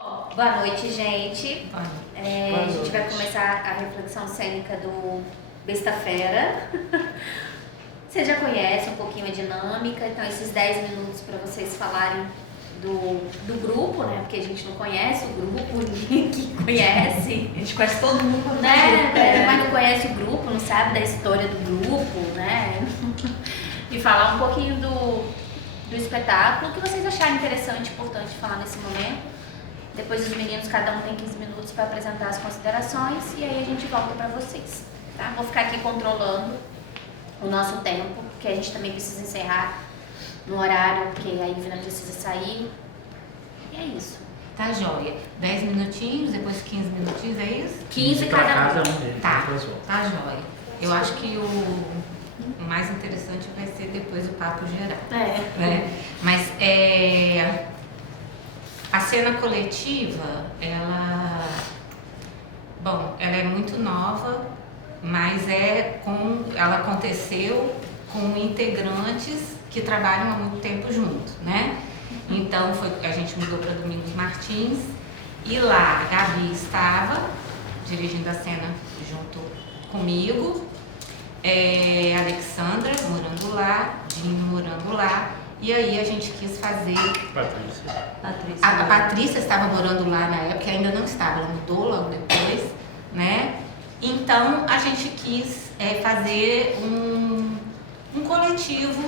Boa noite, gente. Boa A gente vai começar a reflexão cênica do Besta Fera. Você já conhece um pouquinho a dinâmica, então esses 10 minutos para vocês falarem do grupo, né? Porque a gente não conhece o grupo, ninguém aqui conhece. A gente conhece todo mundo, Né? Mas não conhece o grupo, não sabe da história do grupo, né? E falar um pouquinho do espetáculo, o que vocês acharem interessante, importante falar nesse momento. Depois os meninos, cada um tem 15 minutos para apresentar as considerações e aí a gente volta para vocês, tá? Vou ficar aqui controlando o nosso tempo, porque a gente também precisa encerrar no horário, porque a Ivna precisa sair. E é isso. Tá joia. 10 minutinhos, depois 15 minutinhos, é isso? 15 cada um. Tá joia. Eu acho que o mais interessante vai ser depois o papo geral. Né? Mas a cena coletiva, ela é muito nova, mas ela aconteceu com integrantes que trabalham há muito tempo juntos, né? Então a gente mudou para Domingos Martins e lá a Gabi estava dirigindo a cena junto comigo, a Alexandra morando lá, Dinho morando lá. E aí a gente quis fazer... Patrícia. A Patrícia estava morando lá na época, ainda não estava, ela mudou logo depois, né? Então a gente quis fazer um coletivo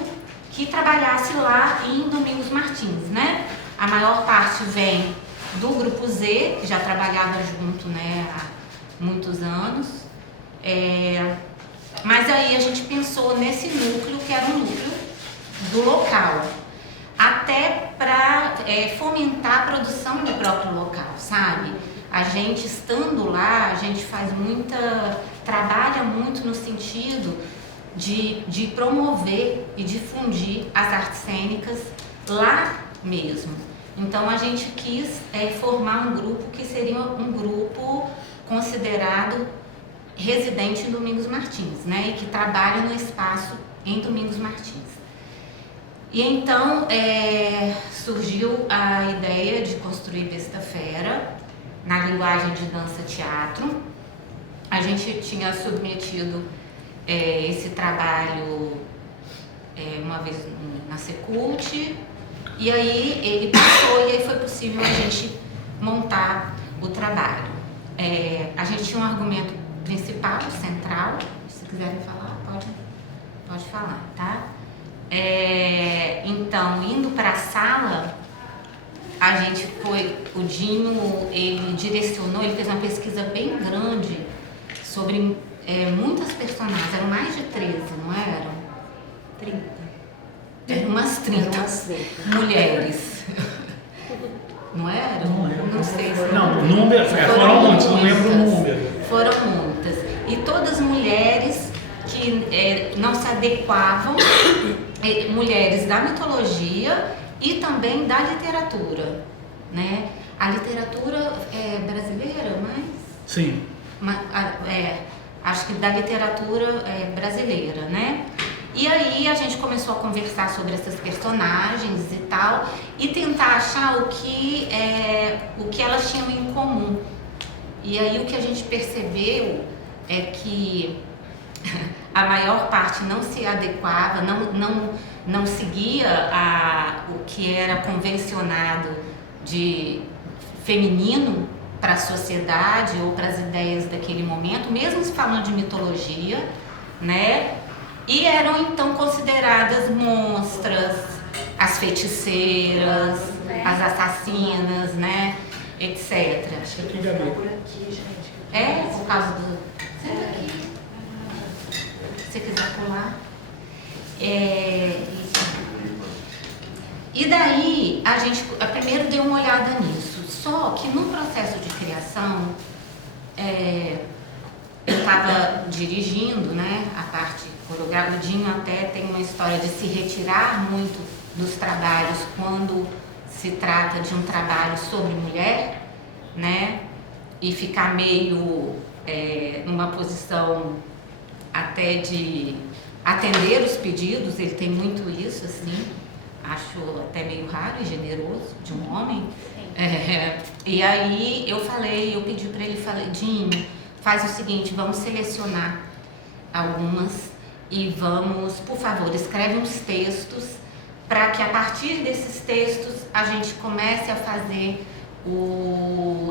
que trabalhasse lá em Domingos Martins, né? A maior parte vem do Grupo Z, que já trabalhava junto, né, há muitos anos. Mas aí a gente pensou nesse núcleo, que era um núcleo do local, até para fomentar a produção do próprio local, sabe? A gente estando lá, a gente trabalha muito no sentido de promover e difundir as artes cênicas lá mesmo. Então a gente quis formar um grupo que seria um grupo considerado residente em Domingos Martins, né? E que trabalha no espaço em Domingos Martins. E então surgiu a ideia de construir Besta Fera na linguagem de dança-teatro. A gente tinha submetido esse trabalho uma vez na Secult, e aí ele passou e aí foi possível a gente montar o trabalho. A gente tinha um argumento principal, central, se quiserem falar, pode falar, tá? Então, indo para a sala, o Dinho, ele direcionou, ele fez uma pesquisa bem grande sobre muitas personagens, eram mais de 13, não eram? 30. Eram umas 30 mulheres. Não eram? Não sei se... Não, o número, foram muitos, não lembro o número. Foram muitas. E todas mulheres que não se adequavam, mulheres da mitologia e também da literatura, né? A literatura brasileira, mas... Sim. Acho que da literatura brasileira, né? E aí a gente começou a conversar sobre essas personagens e tal, e tentar achar o que elas tinham em comum. E aí o que a gente percebeu é que a maior parte não se adequava, não seguia o que era convencionado de feminino para a sociedade ou para as ideias daquele momento, mesmo se falando de mitologia, né? E eram então consideradas monstras, as feiticeiras, as assassinas, né? Etc. Acho que aqui, Gabi. Por aqui, gente. Por causa do... Senta aqui. Se você quiser pular. E daí a gente primeiro deu uma olhada nisso. Só que no processo de criação, eu estava dirigindo, né, a parte coreográfica. O Dinho até tem uma história de se retirar muito dos trabalhos quando se trata de um trabalho sobre mulher, né, e ficar meio numa posição até de atender os pedidos. Ele tem muito isso, assim, acho até meio raro e generoso de um homem. E aí eu pedi para ele, falei, Dinho, faz o seguinte, vamos selecionar algumas e vamos, por favor, escreve uns textos para que a partir desses textos a gente comece a fazer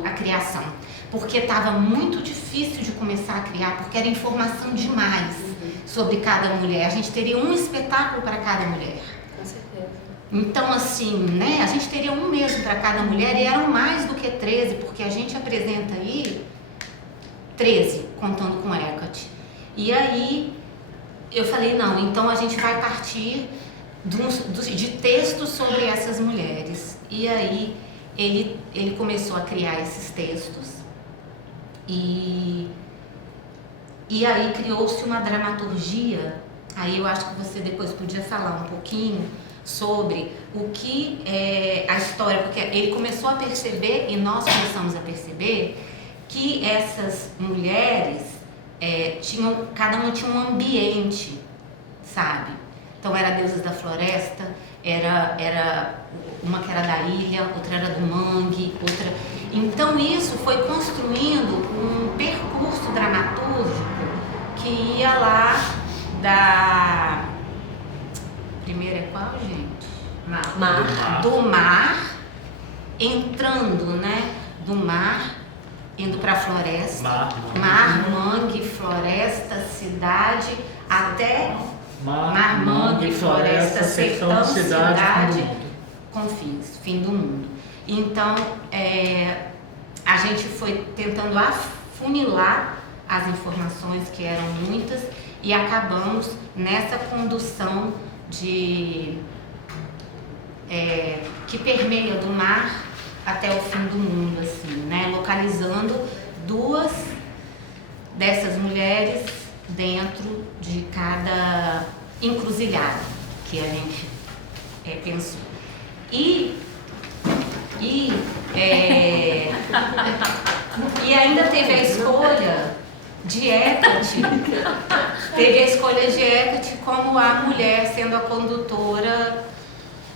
a criação. Porque estava muito difícil de começar a criar, porque era informação demais sobre cada mulher. A gente teria um espetáculo para cada mulher. Com certeza. Então, assim, né, a gente teria um mesmo para cada mulher e eram mais do que 13, porque a gente apresenta aí 13, contando com Hecate. E aí, eu falei, não, então a gente vai partir de textos sobre essas mulheres. E aí, ele começou a criar esses textos. E aí criou-se uma dramaturgia. Aí eu acho que você depois podia falar um pouquinho sobre o que é a história, porque ele começou a perceber, e nós começamos a perceber, que essas mulheres cada uma tinha um ambiente, sabe? Então era Deusas da Floresta, era uma que era da ilha, outra era do mangue, outra... Então isso foi construindo um percurso dramatúrgico que ia lá da... Primeiro é qual, gente? Do mar, entrando, né? Do mar, indo para a floresta. Mar, mangue, floresta, cidade, até... Mar, mangue, floresta, sertão, cidade, confins, fim do mundo. Então, a gente foi tentando afunilar as informações, que eram muitas, e acabamos nessa condução que permeia do mar até o fim do mundo, assim, né? Localizando 2 dessas mulheres dentro de cada encruzilhada que a gente pensou. E ainda teve a escolha de Hecate, como a mulher sendo a condutora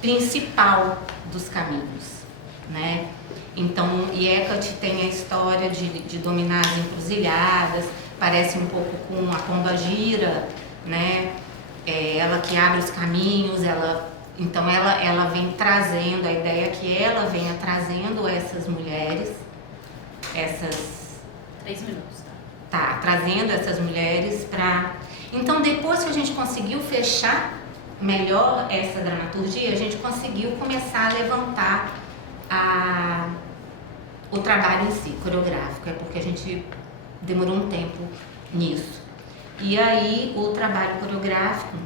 principal dos caminhos, né? Então, e Hecate tem a história de dominar as encruzilhadas, parece um pouco com a pombagira, né? Ela que abre os caminhos, então ela vem trazendo, a ideia é que ela venha trazendo essas mulheres, 3 minutos, tá, trazendo essas mulheres para... Então, depois que a gente conseguiu fechar melhor essa dramaturgia, a gente conseguiu começar a levantar o trabalho em si, coreográfico, porque a gente demorou um tempo nisso. E aí, o trabalho coreográfico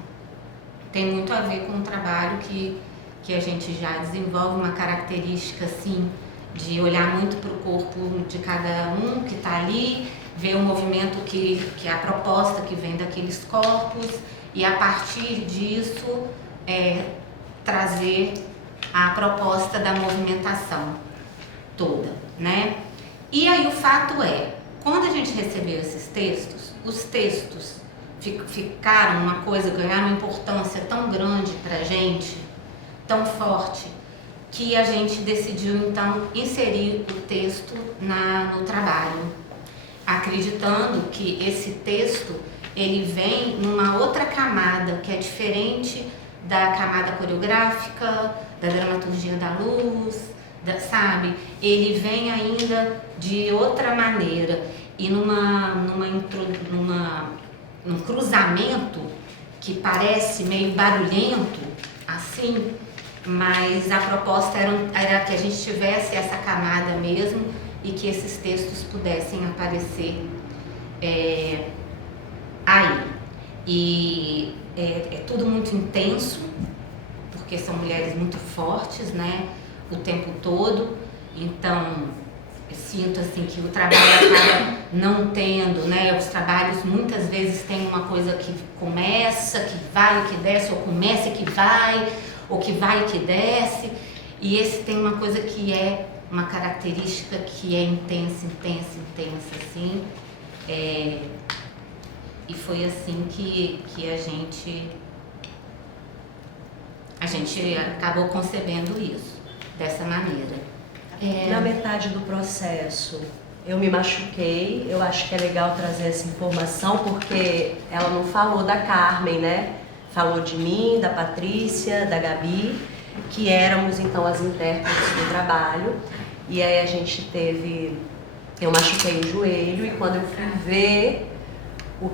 tem muito a ver com um trabalho que a gente já desenvolve, uma característica, assim, de olhar muito para o corpo de cada um que está ali, ver o movimento que é a proposta que vem daqueles corpos, e a partir disso trazer a proposta da movimentação toda, né? E aí o fato é, quando a gente recebeu esses textos, os textos ficaram uma coisa, ganharam uma importância tão grande pra gente, tão forte, que a gente decidiu então inserir o texto no trabalho, acreditando que esse texto ele vem numa outra camada que é diferente da camada coreográfica, da dramaturgia da luz, sabe? Ele vem ainda de outra maneira e num cruzamento que parece meio barulhento, assim, mas a proposta era que a gente tivesse essa camada mesmo e que esses textos pudessem aparecer aí. E é tudo muito intenso, porque são mulheres muito fortes, né, o tempo todo. Então, eu sinto assim que o trabalho acaba não tendo, né, os trabalhos muitas vezes tem uma coisa que começa, que vai, que desce, ou começa e que vai, ou que vai e que desce. E esse tem uma coisa que é uma característica que é intensa, assim. E foi assim que a gente acabou concebendo isso dessa maneira. Na metade do processo, eu me machuquei. Eu acho que é legal trazer essa informação porque ela não falou da Carmen, né? Falou de mim, da Patrícia, da Gabi, que éramos então as intérpretes do trabalho. E aí a gente teve... Eu machuquei o joelho e quando eu fui ver, o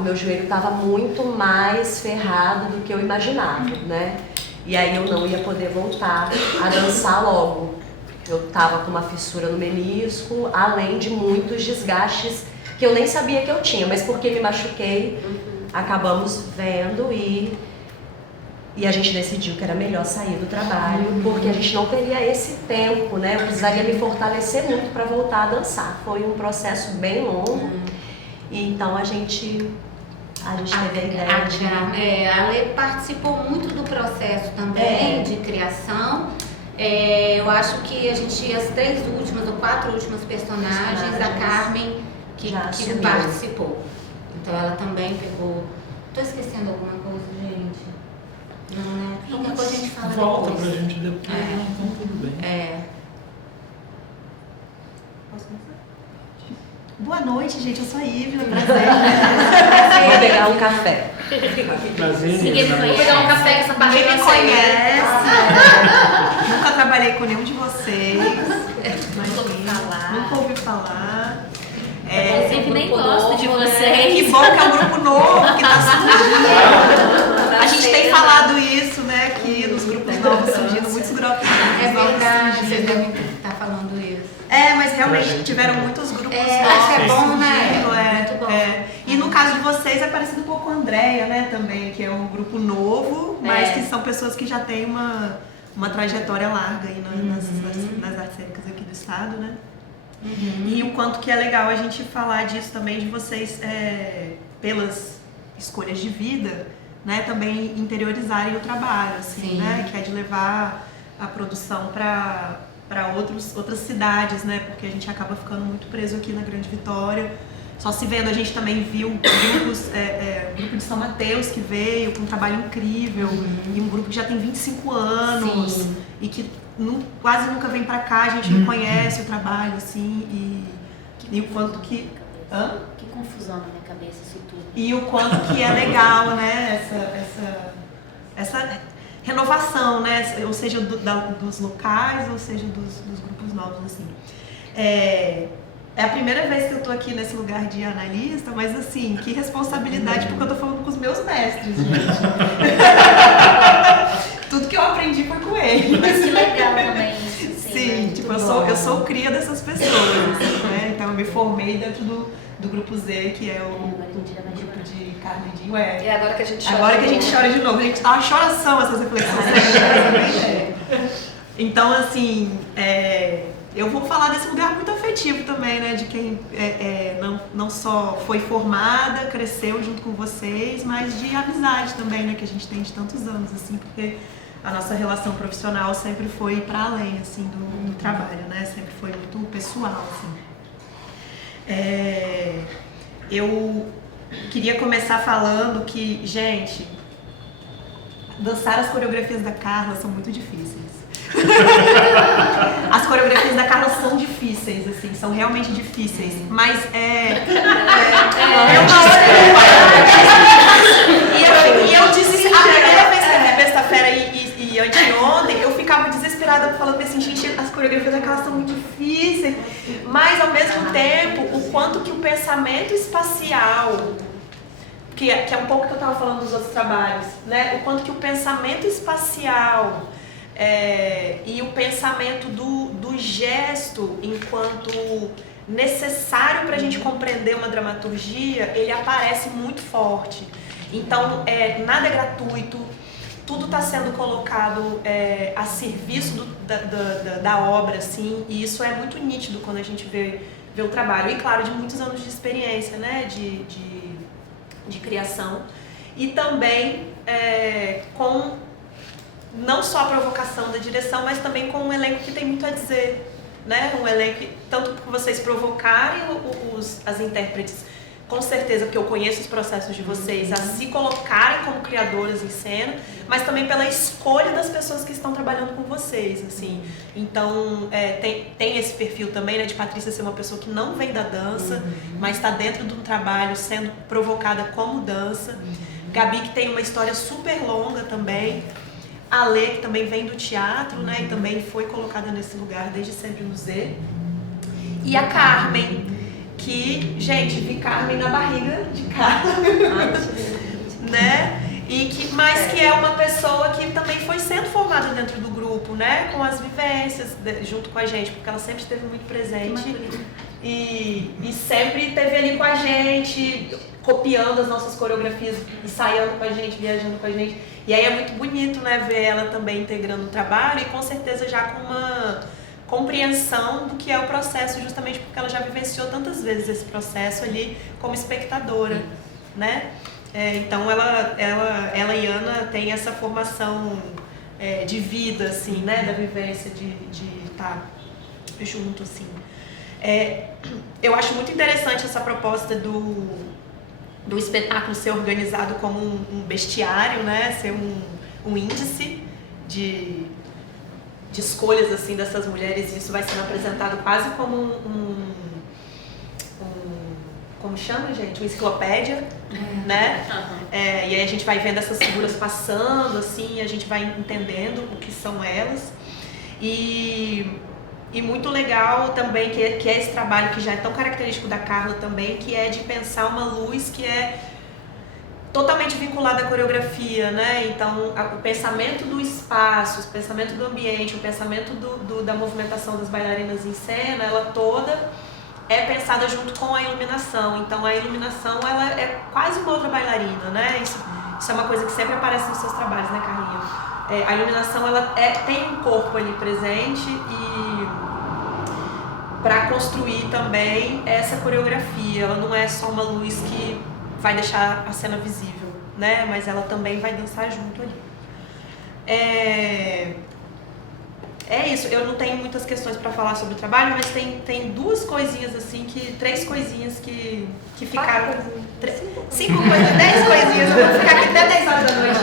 meu joelho estava muito mais ferrado do que eu imaginava, né? E aí eu não ia poder voltar a dançar logo. Eu estava com uma fissura no menisco, além de muitos desgastes que eu nem sabia que eu tinha, mas porque me machuquei, acabamos vendo e a gente decidiu que era melhor sair do trabalho, porque a gente não teria esse tempo, né? Eu precisaria me fortalecer muito para voltar a dançar. Foi um processo bem longo, e então a gente teve a ideia de... A Lê participou muito do processo também de criação. Eu acho que as 3 últimas ou 4 últimas personagens, a Carmen que participou. Então ela também pegou... Tô esquecendo alguma coisa, gente? Não, né? Qualquer coisa a gente fala Volta depois. pra gente depois, então tudo bem. Posso começar? Boa noite, gente. Eu sou a Ívila, prazer. Vou pegar um café. Prazer, Ninguém me Nina. conhece. Vou pegar um café com essa parte Ninguém me de vocês. conhece. Nunca trabalhei com nenhum de vocês. Nunca ouvi falar. Nunca ouvi falar. Eu sempre nem gosto de vocês. Que bom que é um grupo novo que está surgindo. A gente tem falado isso, né, aqui nos grupos novos surgindo, muitos grupos É novos verdade, vocês surgindo. devem estar falando isso. Mas realmente tiveram muitos grupos novos. Acho que é bom, né? surgindo, Muito bom. E no caso de vocês é parecido um pouco com a Andréia, né, também, que é um grupo novo, mas que são pessoas que já têm uma trajetória larga aí nas artes cênicas aqui do estado, né? E o quanto que é legal a gente falar disso também, de vocês, pelas escolhas de vida, né, também interiorizarem o trabalho, assim, né, que é de levar a produção para outras cidades, né, porque a gente acaba ficando muito preso aqui na Grande Vitória. Só se vendo, a gente também viu grupos, o grupo de São Mateus que veio com um trabalho incrível, e um grupo que já tem 25 anos e que quase nunca vem pra cá, a gente não conhece o trabalho, assim, e o quanto que... Que confusão na minha cabeça isso tudo. E o quanto que é legal, né, essa renovação, né, ou seja, dos locais, ou seja, dos grupos novos, assim. É a primeira vez que eu tô aqui nesse lugar de analista, mas assim, que responsabilidade, porque eu tô falando com os meus mestres, gente. Tudo que eu aprendi foi com eles. Mas que legal também isso. Sim, tipo, eu sou cria dessas pessoas, né? Então eu me formei dentro do grupo Z, que é o grupo de Carmen Dinho. É agora que a gente chora. Agora que a gente chora de novo. Gente, tá uma choração essas reflexões. Então, assim, eu vou falar desse lugar muito afetivo também, né? De quem não só foi formada, cresceu junto com vocês, mas de amizade também, né? Que a gente tem de tantos anos, assim, porque a nossa relação profissional sempre foi para além, assim, do trabalho, né? Sempre foi muito pessoal, assim. Eu queria começar falando que, gente, dançar as coreografias da Carla são muito difíceis. As coreografias da Carla são difíceis, assim, são realmente difíceis, mas e eu disse, a primeira vez que eu vi Besta-feira e anteontem, eu ficava desesperada falando assim, gente, as coreografias da Carla são muito difíceis, mas ao mesmo tempo, o quanto que o pensamento espacial, que é um pouco que eu estava falando dos outros trabalhos, né? O quanto que o pensamento espacial e o pensamento do gesto enquanto necessário para a gente compreender uma dramaturgia, ele aparece muito forte. Então, nada é gratuito, tudo está sendo colocado a serviço da obra, assim, e isso é muito nítido quando a gente vê o trabalho. E, claro, de muitos anos de experiência, né, de criação. E também com não só a provocação da direção, mas também com um elenco que tem muito a dizer, né? Um elenco, tanto que vocês provocarem as intérpretes com certeza, porque eu conheço os processos de vocês, a se colocarem como criadoras em cena, mas também pela escolha das pessoas que estão trabalhando com vocês, assim. Então, tem esse perfil também, né, de Patrícia ser uma pessoa que não vem da dança, mas está dentro de um trabalho sendo provocada como dança. Gabi, que tem uma história super longa também. A Lê, que também vem do teatro, né, e também foi colocada nesse lugar desde sempre no Z. E a Carmen, que, gente, vi Carmen na barriga de Carmen, né? Mas que é uma pessoa que também foi sendo formada dentro do grupo, né? Com as vivências, junto com a gente, porque ela sempre esteve muito presente e sempre esteve ali com a gente, copiando as nossas coreografias, ensaiando com a gente, viajando com a gente. E aí é muito bonito, né, ver ela também integrando o trabalho e com certeza já com uma compreensão do que é o processo, justamente porque ela já vivenciou tantas vezes esse processo ali como espectadora, né? Então ela e Ana têm essa formação de vida, assim, né? Da vivência de estar junto, assim. Eu acho muito interessante essa proposta do espetáculo ser organizado como um bestiário, né? Ser um índice de escolhas assim dessas mulheres, e isso vai sendo apresentado quase como como chama, gente? Uma enciclopédia, né? E aí a gente vai vendo essas figuras passando, assim, a gente vai entendendo o que são elas. E muito legal também que é esse trabalho que já é tão característico da Carla também, que é de pensar uma luz que é totalmente vinculada à coreografia, né? Então, o pensamento do espaço, o pensamento do ambiente, o pensamento da movimentação das bailarinas em cena, ela toda é pensada junto com a iluminação. Então, a iluminação, ela é quase uma outra bailarina, né? Isso é uma coisa que sempre aparece nos seus trabalhos, né, Carlinha? A iluminação, ela tem um corpo ali presente e para construir também essa coreografia. Ela não é só uma luz que vai deixar a cena visível, né? Mas ela também vai dançar junto ali. É isso, eu não tenho muitas questões para falar sobre o trabalho, mas tem duas coisinhas assim, três coisinhas que ficaram... 5 coisas, 10 coisinhas, eu vou ficar aqui até 10 horas da noite.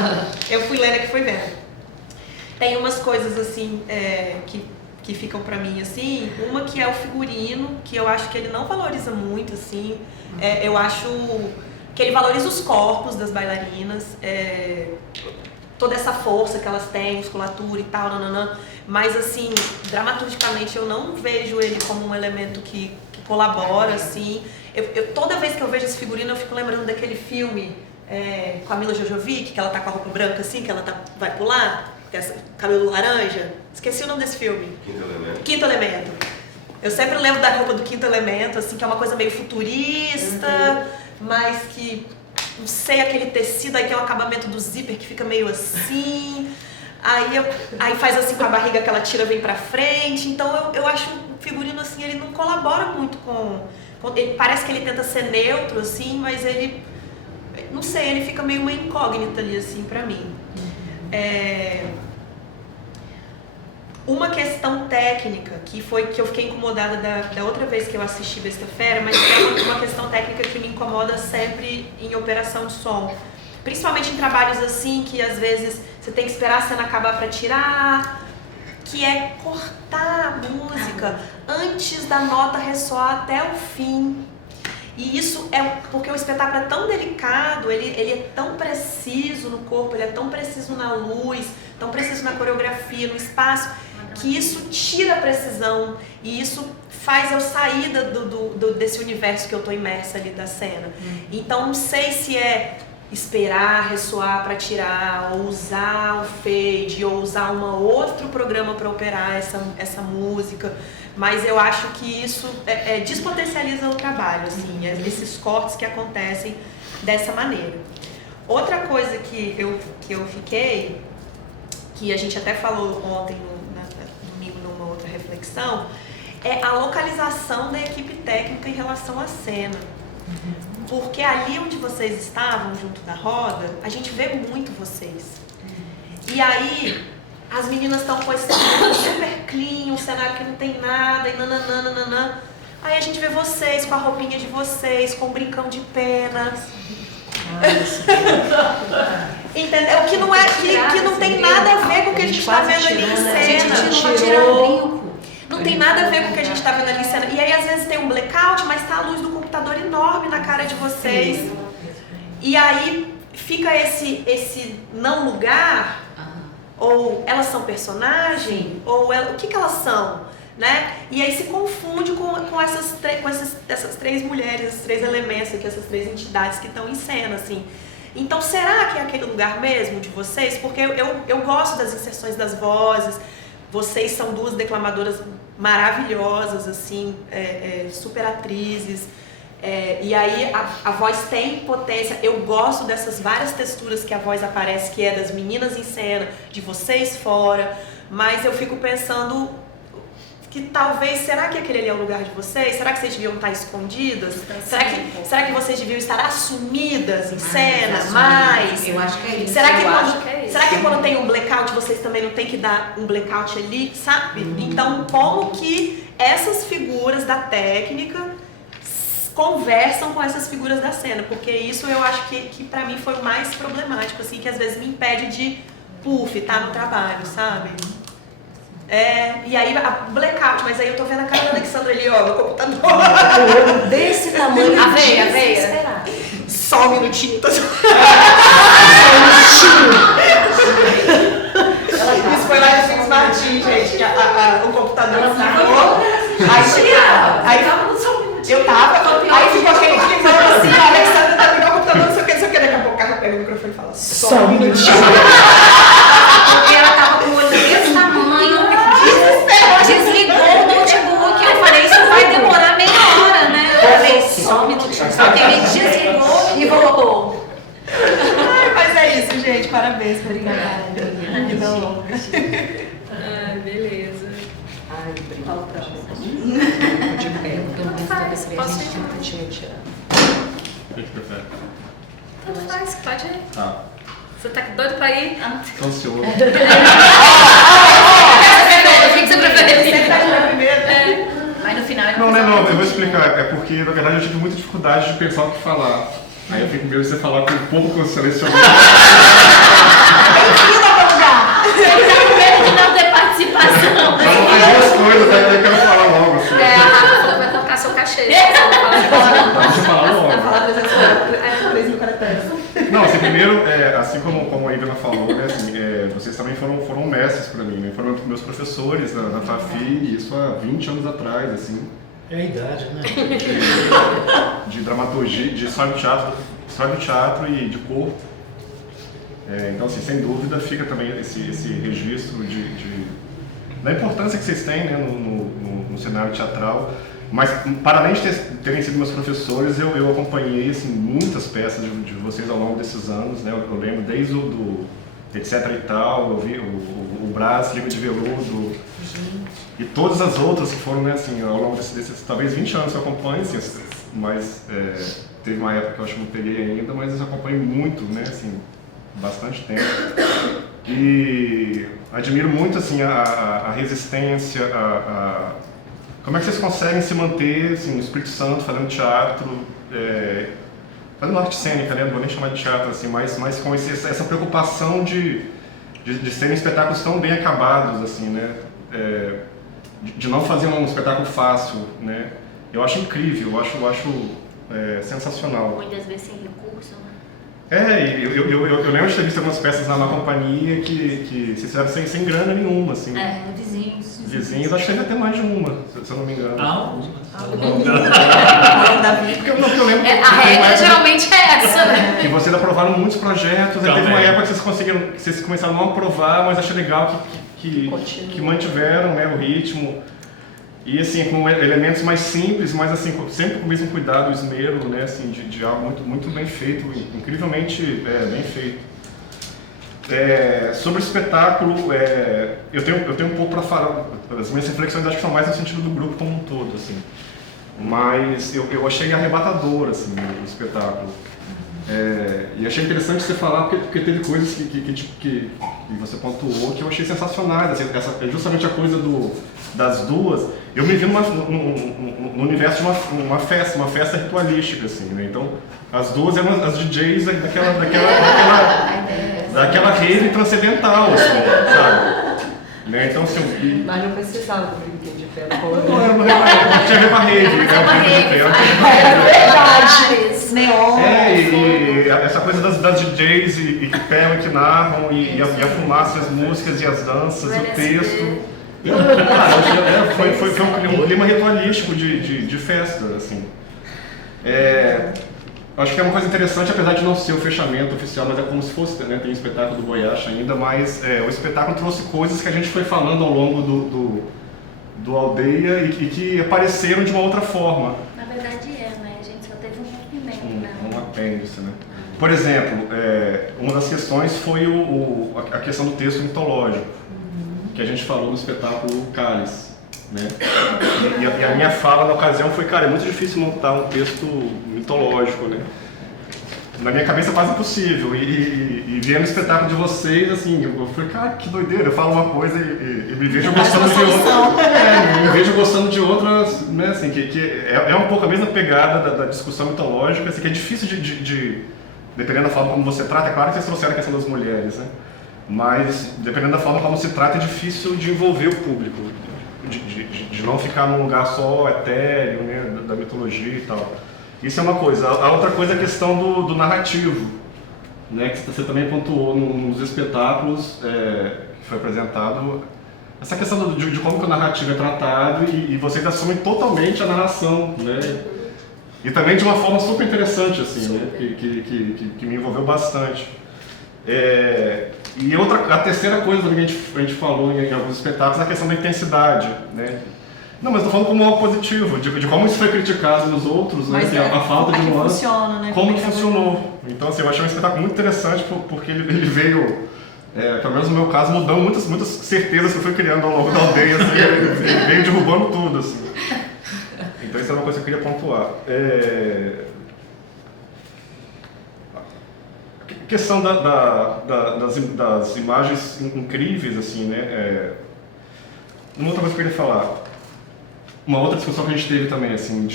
Eu fui lendo que fui vendo. Tem umas coisas assim, que ficam pra mim assim, uma que é o figurino, que eu acho que ele não valoriza muito, assim, eu acho que ele valoriza os corpos das bailarinas, toda essa força que elas têm, musculatura e tal, mas assim, dramaturgicamente eu não vejo ele como um elemento que colabora, assim. Toda vez que eu vejo esse figurino eu fico lembrando daquele filme com a Mila Jovovich, que ela tá com a roupa branca assim, que ela vai pular, cabelo laranja. Esqueci o nome desse filme. Quinto Elemento. Eu sempre lembro da roupa do Quinto Elemento, assim, que é uma coisa meio futurista, mas que, não sei, aquele tecido, aí tem o acabamento do zíper que fica meio assim, aí faz assim com a barriga que ela tira, vem pra frente. Então eu acho o figurino assim, ele não colabora muito parece que ele tenta ser neutro, assim, mas ele, não sei, ele fica meio uma incógnita ali, assim, pra mim. Uma questão técnica que eu fiquei incomodada da outra vez que eu assisti Besta Fera, mas é uma questão técnica que me incomoda sempre em operação de som. Principalmente em trabalhos assim, que às vezes você tem que esperar a cena acabar para tirar, que é cortar a música antes da nota ressoar até o fim. E isso é porque o espetáculo é tão delicado, ele é tão preciso no corpo, ele é tão preciso na luz, tão preciso na coreografia, no espaço, que isso tira a precisão e isso faz eu sair desse universo que eu tô imersa ali da cena. Então não sei se é esperar ressoar para tirar, ou usar o fade, ou usar outro programa para operar essa música, mas eu acho que isso despotencializa o trabalho, assim, esses cortes que acontecem dessa maneira. Outra coisa que eu fiquei, que a gente até falou ontem, domingo, numa outra reflexão, é a localização da equipe técnica em relação à cena. Porque ali onde vocês estavam, junto da roda, a gente vê muito vocês. E aí, as meninas estão com esse cenário super clean, um cenário que não tem nada, e nananana. Aí a gente vê vocês com a roupinha de vocês, com o brincão de pena. Entendeu? Que não, que não tem nada a ver com o que a gente está vendo ali em cena. A gente não tirar brinco. Não tem nada a ver com o que a gente está vendo ali em cena. E aí, às vezes, tem um blackout, mas tá a luz do computador enorme na cara de vocês. E aí, fica esse não lugar, ou elas são personagem, ou o que elas são, né? E aí se confunde com essas três mulheres, esses três elementos aqui, essas três entidades que estão em cena, assim. Então, será que é aquele lugar mesmo de vocês? Porque eu gosto das inserções das vozes. Vocês são duas declamadoras maravilhosas, assim, super atrizes. E aí a voz tem potência. Eu gosto dessas várias texturas que a voz aparece, que é das meninas em cena, de vocês fora. Mas eu fico pensando que talvez, será que aquele ali é o lugar de vocês? Será que vocês deviam estar escondidas? Será que vocês deviam estar assumidas em cena? Mais? Eu acho que é isso. Será que quando tem um blackout, vocês também não tem que dar um blackout ali, sabe? Então, como que essas figuras da técnica conversam com essas figuras da cena? Porque isso eu acho que pra mim foi o mais problemático, assim, que às vezes me impede de, tá no trabalho, sabe? E aí a blackout, mas aí eu tô vendo a cara da Alexandra ali, ó, no computador. O olho desse tamanho. A veia. Só um minutinho. Isso foi lá em Martins, gente, que o computador travou. Eu tava, aí ficou aquele climão assim, a Alexandra tá pegando o computador, não sei o que, daqui a pouco o cara pega o microfone e fala, só um minutinho. Porque ela tava com o olho desse tamanho, desligou o notebook. Eu falei, isso vai demorar meia hora, né? Eu falei, só um minutinho. Só que ele desligou e voltou. Ai, mas é isso, gente. Parabéns. Obrigada. Vida longa. Ai, beleza. Ai, Qual o próximo? de pé. Posso ir? Eu tinha tirado. O que prefere? Tanto faz, pode ir. Ah, Você tá doido pra ir? tô ansioso. Eu vi que você prefere Primeiro. Mas no final ele Não, eu vou explicar. É porque, na verdade, eu tive muita dificuldade de pensar o que falar. Aí eu fico com medo de você falar com o pouco que eu selecionei. Ele tá com medo de não ter participação. Mas eu fiz duas coisas, aí eu quero falar logo. Assim. A Rafa falou que vai colocar seu cachê. Deixa eu falar logo. Falar 3 mil caracteres. Não, assim, primeiro, assim como a Ivana falou, né, assim, vocês também foram mestres para mim, né? Foram meus professores na FAFI, isso há 20 anos atrás, assim. É a idade, né? De dramaturgia, de história do teatro e de corpo. Então, assim, sem dúvida, fica também esse registro da importância que vocês têm, né, no cenário teatral. Mas, para além de terem sido meus professores, eu acompanhei assim, muitas peças de vocês ao longo desses anos, né? Eu lembro desde do Etc e Tal, eu vi o Brás, Língua de Veludo, e todas as outras que foram, né, assim, ao longo desses talvez 20 anos que eu acompanho, assim, mas teve uma época que eu acho que não peguei ainda, mas eu acompanho muito, né, assim, bastante tempo. E admiro muito, assim, a resistência, como é que vocês conseguem se manter, assim, no Espírito Santo, fazendo teatro, fazendo arte cênica, né? Não vou nem chamar de teatro, assim, mas com essa preocupação de serem espetáculos tão bem acabados, assim, né? De não fazer um espetáculo fácil, né? Eu acho incrível, eu acho sensacional. Muitas vezes sem recurso, né? Eu lembro de ter visto algumas peças na companhia que se fizeram sem grana nenhuma, assim. Vizinhos. Vizinhos, acho que teve até mais de uma, se eu não me engano. Porque eu lembro A regra geralmente é essa, né? que vocês aprovaram muitos projetos, aí teve uma época que vocês começaram a não aprovar, mas achei legal que mantiveram, né, o ritmo. E assim, com elementos mais simples, mas assim, sempre com o mesmo cuidado, o esmero, né, assim, de algo muito bem feito, incrivelmente bem feito. Sobre o espetáculo, eu tenho um pouco para falar, as minhas reflexões acho que são mais no sentido do grupo como um todo, assim. Mas eu achei arrebatador, assim, o espetáculo. E achei interessante você falar, porque teve coisas que e você pontuou, que eu achei sensacionais, assim, justamente a coisa das duas. Eu me vi no universo de uma festa ritualística, assim, né? Então, as duas eram as DJs daquela rave transcendental, assim, sabe? Né? Então, assim, Mas não precisava do brinquedo de pé. não tinha a ver com a rave, né? Neon. E essa coisa das DJs e que pegam e que narram, e a fumaça, as músicas e as danças, e o texto. Foi um clima ritualístico de festa, assim. Acho que é uma coisa interessante, apesar de não ser o fechamento oficial, mas é como se fosse, né? Tem o espetáculo do Goiás ainda, mas o espetáculo trouxe coisas que a gente foi falando ao longo do Aldeia e que apareceram de uma outra forma. Na verdade né? A gente só teve um rompimento, né? Um apêndice, né? Por exemplo, uma das questões foi a questão do texto mitológico, que a gente falou no espetáculo Cálice, né? E a minha fala na ocasião foi, cara, é muito difícil montar um texto mitológico, né? Na minha cabeça é quase impossível, e vendo o espetáculo de vocês, assim, eu falei, cara, que doideira, eu falo uma coisa e me vejo gostando de outra, me vejo gostando de outras, né, assim, que é um pouco a mesma pegada da discussão mitológica, assim, que é difícil dependendo da forma como você trata, é claro que vocês trouxeram a questão das mulheres, né? Mas, dependendo da forma como se trata, é difícil de envolver o público, de não ficar num lugar só etéreo, né, da mitologia e tal. Isso é uma coisa. A outra coisa é a questão do narrativo, né, que você também pontuou nos espetáculos que foi apresentado. Essa questão de como que o narrativo é tratado e vocês assumem totalmente a narração, né? E também de uma forma super interessante, assim, né, que me envolveu bastante. E a terceira coisa que a gente falou em alguns espetáculos é a questão da intensidade, né? Não, mas estou falando como algo positivo, de como isso foi criticado nos outros, né? A falta de nuance. Funciona, né? Como que funcionou. Então, assim, eu achei um espetáculo muito interessante porque ele veio, pelo menos no meu caso, mudando muitas certezas que eu fui criando ao longo da Aldeia, assim, ele veio derrubando tudo, assim. Então, isso é uma coisa que eu queria pontuar. A questão das imagens incríveis, assim, né? Uma outra coisa que eu queria falar. Uma outra discussão que a gente teve também, assim,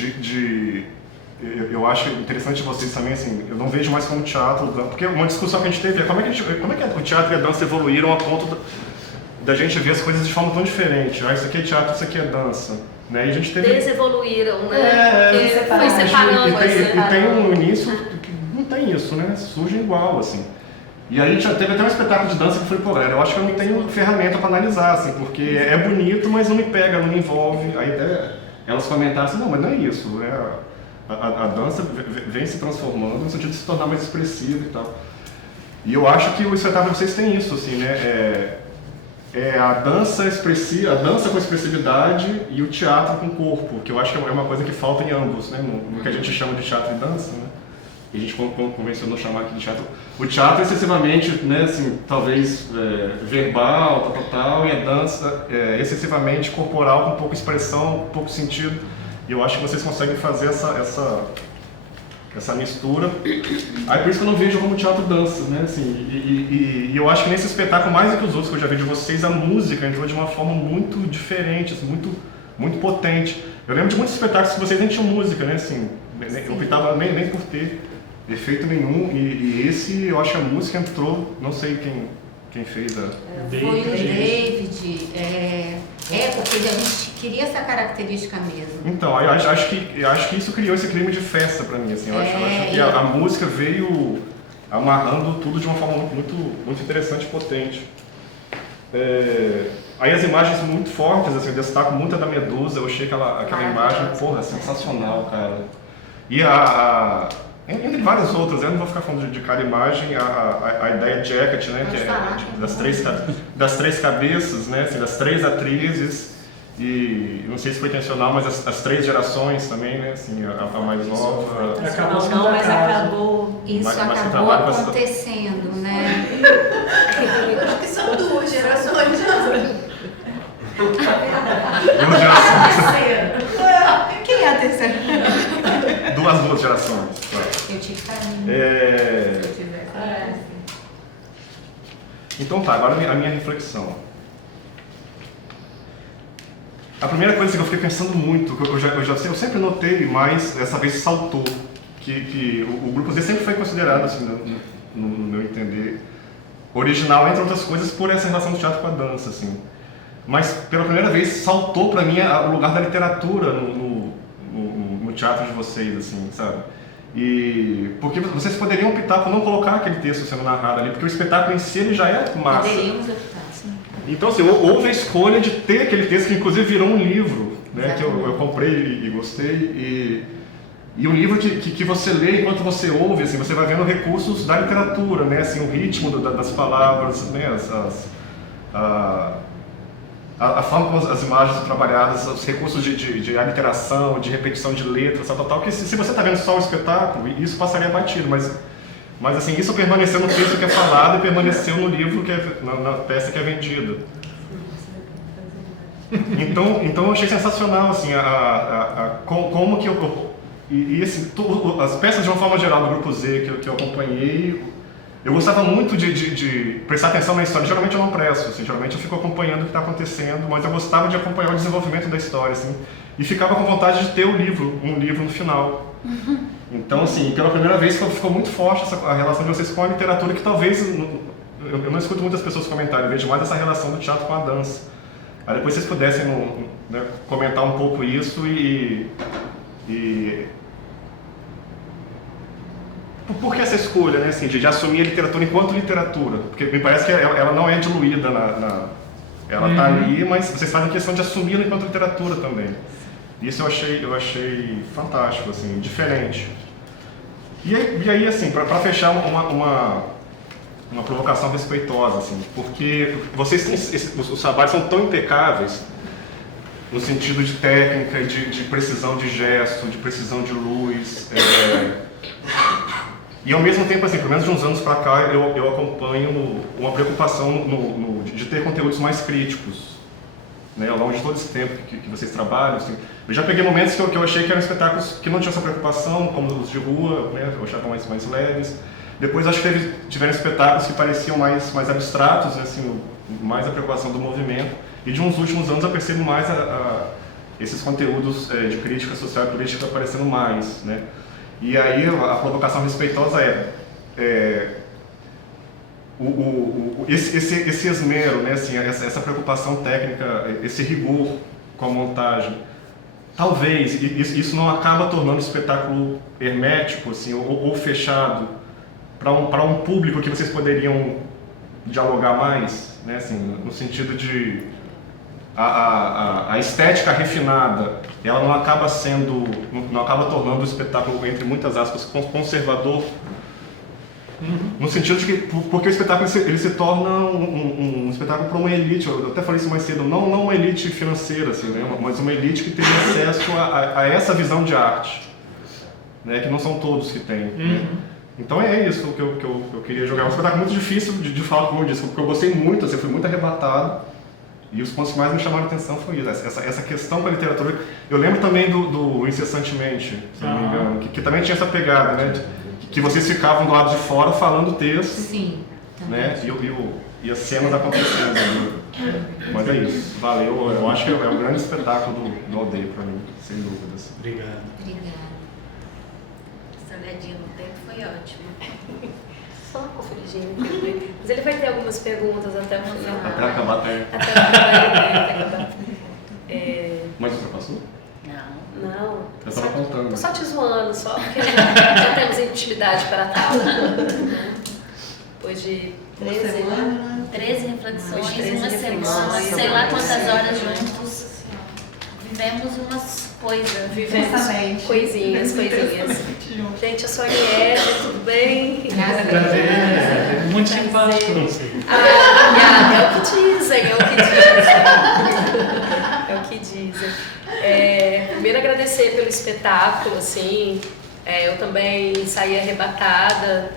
eu acho interessante vocês também, assim, eu não vejo mais como teatro, porque uma discussão que a gente teve é como é que o teatro e a dança evoluíram a ponto da gente ver as coisas de forma tão diferente. Isso aqui é teatro, isso aqui é dança. Né? E a gente teve... Desevoluíram, né? Foi separando. E tem um início que não tem isso, né? Surge igual, assim. E aí teve até um espetáculo de dança que foi por ela. Eu acho que eu não tenho ferramenta para analisar, assim, porque é bonito, mas não me pega, não me envolve. Aí até elas comentaram assim, não, mas não é isso. A dança vem se transformando no sentido de se tornar mais expressiva e tal. E eu acho que o espetáculo de vocês tem isso, assim, né? A dança expressiva, a dança com expressividade e o teatro com corpo, que eu acho que é uma coisa que falta em ambos, né? No que a gente chama de teatro e dança, né? E a gente convencionou chamar aqui de teatro. O teatro é excessivamente, né, assim, talvez verbal, tal, e a dança é excessivamente corporal, com pouca expressão, pouco sentido. E eu acho que vocês conseguem fazer essa mistura. Aí por isso que eu não vejo como teatro dança, né, assim, e eu acho que nesse espetáculo, mais do que os outros que eu já vi de vocês, a música entrou de uma forma muito diferente, assim, muito potente. Eu lembro de muitos espetáculos que vocês nem tinham música, né, assim, eu optava nem por ter efeito nenhum, e esse, eu acho que a música entrou, não sei quem fez a... Foi o David, porque a gente queria essa característica mesmo. Então, eu acho que isso criou esse clima de festa pra mim, assim, eu acho que a música veio amarrando tudo de uma forma muito interessante e potente. Aí as imagens muito fortes, assim, eu destaco muito a da Medusa, eu achei aquela imagem, porra, sensacional, cara. E entre várias outras, eu não vou ficar falando de cada imagem, a ideia Jacket, né, que é das três cabeças, né, assim, das três atrizes, e não sei se foi intencional, mas as três gerações também, né, assim, a mais nova... Acabou. Isso acabou acontecendo, né? Acho que são duas gerações. Quem é a terceira? Duas gerações. Eu tive carinho. Então tá, agora a minha reflexão. A primeira coisa que eu fiquei pensando muito, que eu sempre notei, mas dessa vez saltou, que o grupo Z sempre foi considerado, assim, no meu entender, original, entre outras coisas, por essa relação do teatro com a dança, assim. Mas pela primeira vez saltou para mim o lugar da literatura no teatro de vocês, assim, sabe? E porque vocês poderiam optar por não colocar aquele texto sendo narrado ali, porque o espetáculo em si ele já é massa. Poderíamos optar, sim. Então, assim, houve a escolha de ter aquele texto que inclusive virou um livro, né? Que eu comprei e gostei. E um livro que você lê enquanto você ouve, assim, você vai vendo recursos da literatura, né? Assim, o ritmo das palavras, né? A forma como as imagens são trabalhadas, os recursos de aliteração, de repetição de letras, tal, que se você está vendo só o espetáculo, isso passaria batido, mas assim, isso permaneceu no texto que é falado e permaneceu no livro, na peça que é vendida. Então eu achei sensacional, assim, como que assim, as peças de uma forma geral do Grupo Z que eu acompanhei, eu gostava muito de prestar atenção na história. Geralmente eu não presto, assim, geralmente eu fico acompanhando o que está acontecendo, mas eu gostava de acompanhar o desenvolvimento da história, assim, e ficava com vontade de ter um livro no final. Então, assim, pela primeira vez ficou muito forte a relação de vocês com a literatura, que talvez, eu não escuto muitas pessoas comentarem, eu vejo mais essa relação do teatro com a dança. Aí depois vocês pudessem, né, comentar um pouco isso por que essa escolha, né, assim, de assumir a literatura enquanto literatura? Porque me parece que ela não é diluída ela está ali, mas vocês fazem questão de assumi-la enquanto literatura também. Isso eu achei fantástico, assim, diferente. E aí assim, para fechar uma provocação respeitosa, assim, porque vocês têm os trabalhos são tão impecáveis no sentido de técnica, de precisão de gesto, de precisão de luz. E ao mesmo tempo, assim, pelo menos de uns anos para cá, eu acompanho uma preocupação de ter conteúdos mais críticos, né, ao longo de todo esse tempo que vocês trabalham. Assim. Eu já peguei momentos que eu achei que eram espetáculos que não tinham essa preocupação, como os de rua, né, eu achava mais leves. Depois acho que tiveram espetáculos que pareciam mais abstratos, né, assim, mais a preocupação do movimento. E de uns últimos anos eu percebo mais esses conteúdos de crítica social e política aparecendo mais, né. E aí a provocação respeitosa esse esmero, né, assim, essa preocupação técnica, esse rigor com a montagem. Talvez isso não acaba tornando o espetáculo hermético, assim, ou fechado para um público que vocês poderiam dialogar mais, né, assim, no sentido de a estética refinada, ela não acaba tornando o espetáculo, entre muitas aspas, conservador, no sentido de que, porque o espetáculo ele se torna um espetáculo para uma elite. Eu até falei isso mais cedo, não uma elite financeira, assim, né, mas uma elite que tem acesso a essa visão de arte, né, que não são todos que têm. Né? Então é isso que eu queria jogar. É um espetáculo muito difícil de falar, como eu disse, porque eu gostei muito, assim, fui muito arrebatado. E os pontos que mais me chamaram a atenção foi isso, essa questão com a literatura. Eu lembro também do Incessantemente, se não me engano, que também tinha essa pegada, né? Que vocês ficavam do lado de fora falando o texto. Sim. Né? E as cenas acontecendo. Né? Mas é isso, valeu. Eu acho que é um grande espetáculo do Aldeia para mim, sem dúvidas. Obrigado. Obrigada. Essa olhadinha no tempo foi ótima. Só uma conferidinha. Mas ele vai ter algumas perguntas até o final. Até acabar até. Até acabar. Mas você passou? Não. Eu estava contando. Tô só te zoando, só porque já temos intimidade para tal. Depois de 13 reflexões, 13 uma reflexões. semana, sei lá quantas horas juntos. Vivemos umas coisas. Vivemos coisinhas. Gente, eu sou a Aniele, tudo bem? Prazer, muito simpático. É o que dizem, É o que dizem. Primeiro agradecer pelo espetáculo, assim, eu também saí arrebatada,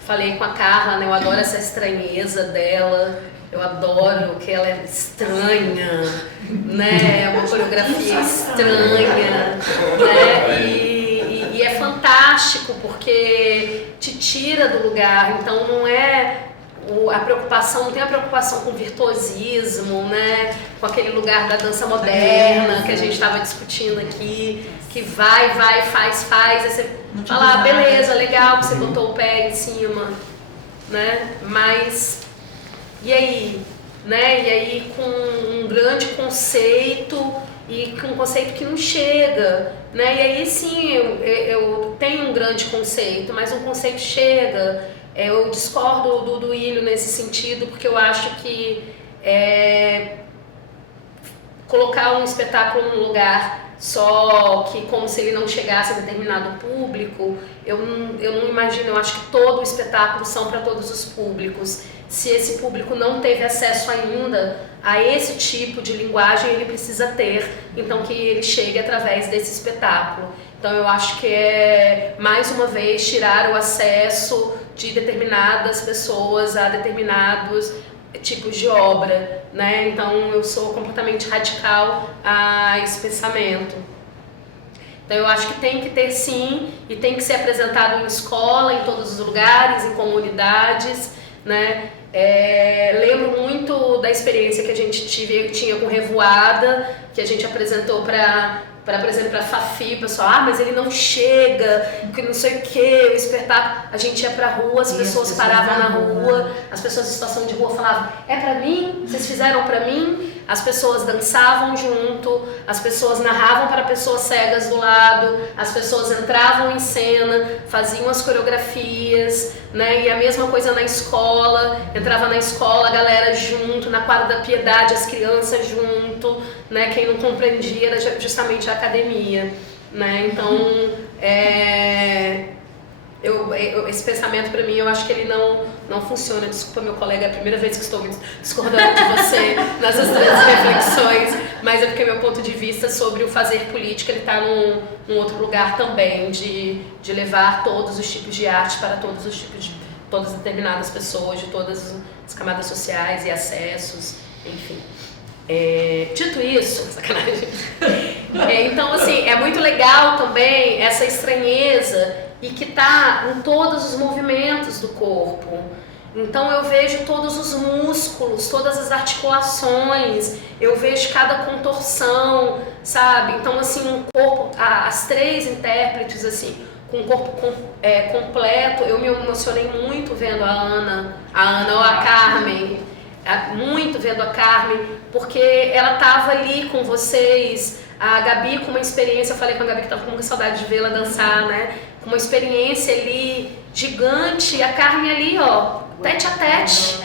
falei com a Carla, né, eu adoro essa estranheza dela, eu adoro que ela é estranha, né, é uma coreografia estranha, né, e é fantástico porque te tira do lugar, então não é a preocupação, não tem a preocupação com virtuosismo, né? Com aquele lugar da dança moderna que a gente estava discutindo aqui, que vai, faz, aí você fala, beleza, legal que você botou o pé em cima, né? Mas, e aí? Né? E aí com um grande conceito e com um conceito que não chega, né? E aí sim, eu tenho um grande conceito, mas um conceito chega. Eu discordo do Ilho nesse sentido, porque eu acho que colocar um espetáculo num lugar só que como se ele não chegasse a determinado público, eu não imagino, eu acho que todo o espetáculo são para todos os públicos. Se esse público não teve acesso ainda a esse tipo de linguagem, ele precisa ter, então que ele chegue através desse espetáculo. Então eu acho que é, mais uma vez, tirar o acesso de determinadas pessoas a determinados tipos de obra, né? Então eu sou completamente radical a esse pensamento. Então eu acho que tem que ter sim, e tem que ser apresentado em escola, em todos os lugares, em comunidades, né? Lembro muito da experiência que a gente tinha com Revoada, que a gente apresentou por exemplo, para Fafi, o pessoal, mas ele não chega, que não sei o que, o espetáculo. A gente ia pra rua, as pessoas paravam na rua, as pessoas em situação de rua falavam, é pra mim? Vocês fizeram pra mim? As pessoas dançavam junto, as pessoas narravam para pessoas cegas do lado, as pessoas entravam em cena, faziam as coreografias, né? E a mesma coisa na escola, entrava na escola a galera junto, na quadra da Piedade as crianças junto, né? Quem não compreendia era justamente a academia, né? Então, esse pensamento para mim, eu acho que ele não funciona. Desculpa, meu colega, é a primeira vez que estou discordando de você nessas três reflexões, mas é porque meu ponto de vista sobre o fazer política, ele está num outro lugar também, de levar todos os tipos de arte para todos os tipos de todas determinadas pessoas, de todas as camadas sociais e acessos, enfim. Dito isso, sacanagem. Então, assim, é muito legal também essa estranheza e que está em todos os movimentos do corpo. Então eu vejo todos os músculos, todas as articulações, eu vejo cada contorção, sabe? Então, assim, um corpo, as três intérpretes, assim, com o corpo completo, eu me emocionei muito vendo a Ana ou a Carmen, muito vendo a Carmen, porque ela estava ali com vocês, a Gabi com uma experiência, eu falei com a Gabi que estava com muita saudade de vê-la dançar, né? Com uma experiência ali gigante, a Carmen ali, ó, tete a tete,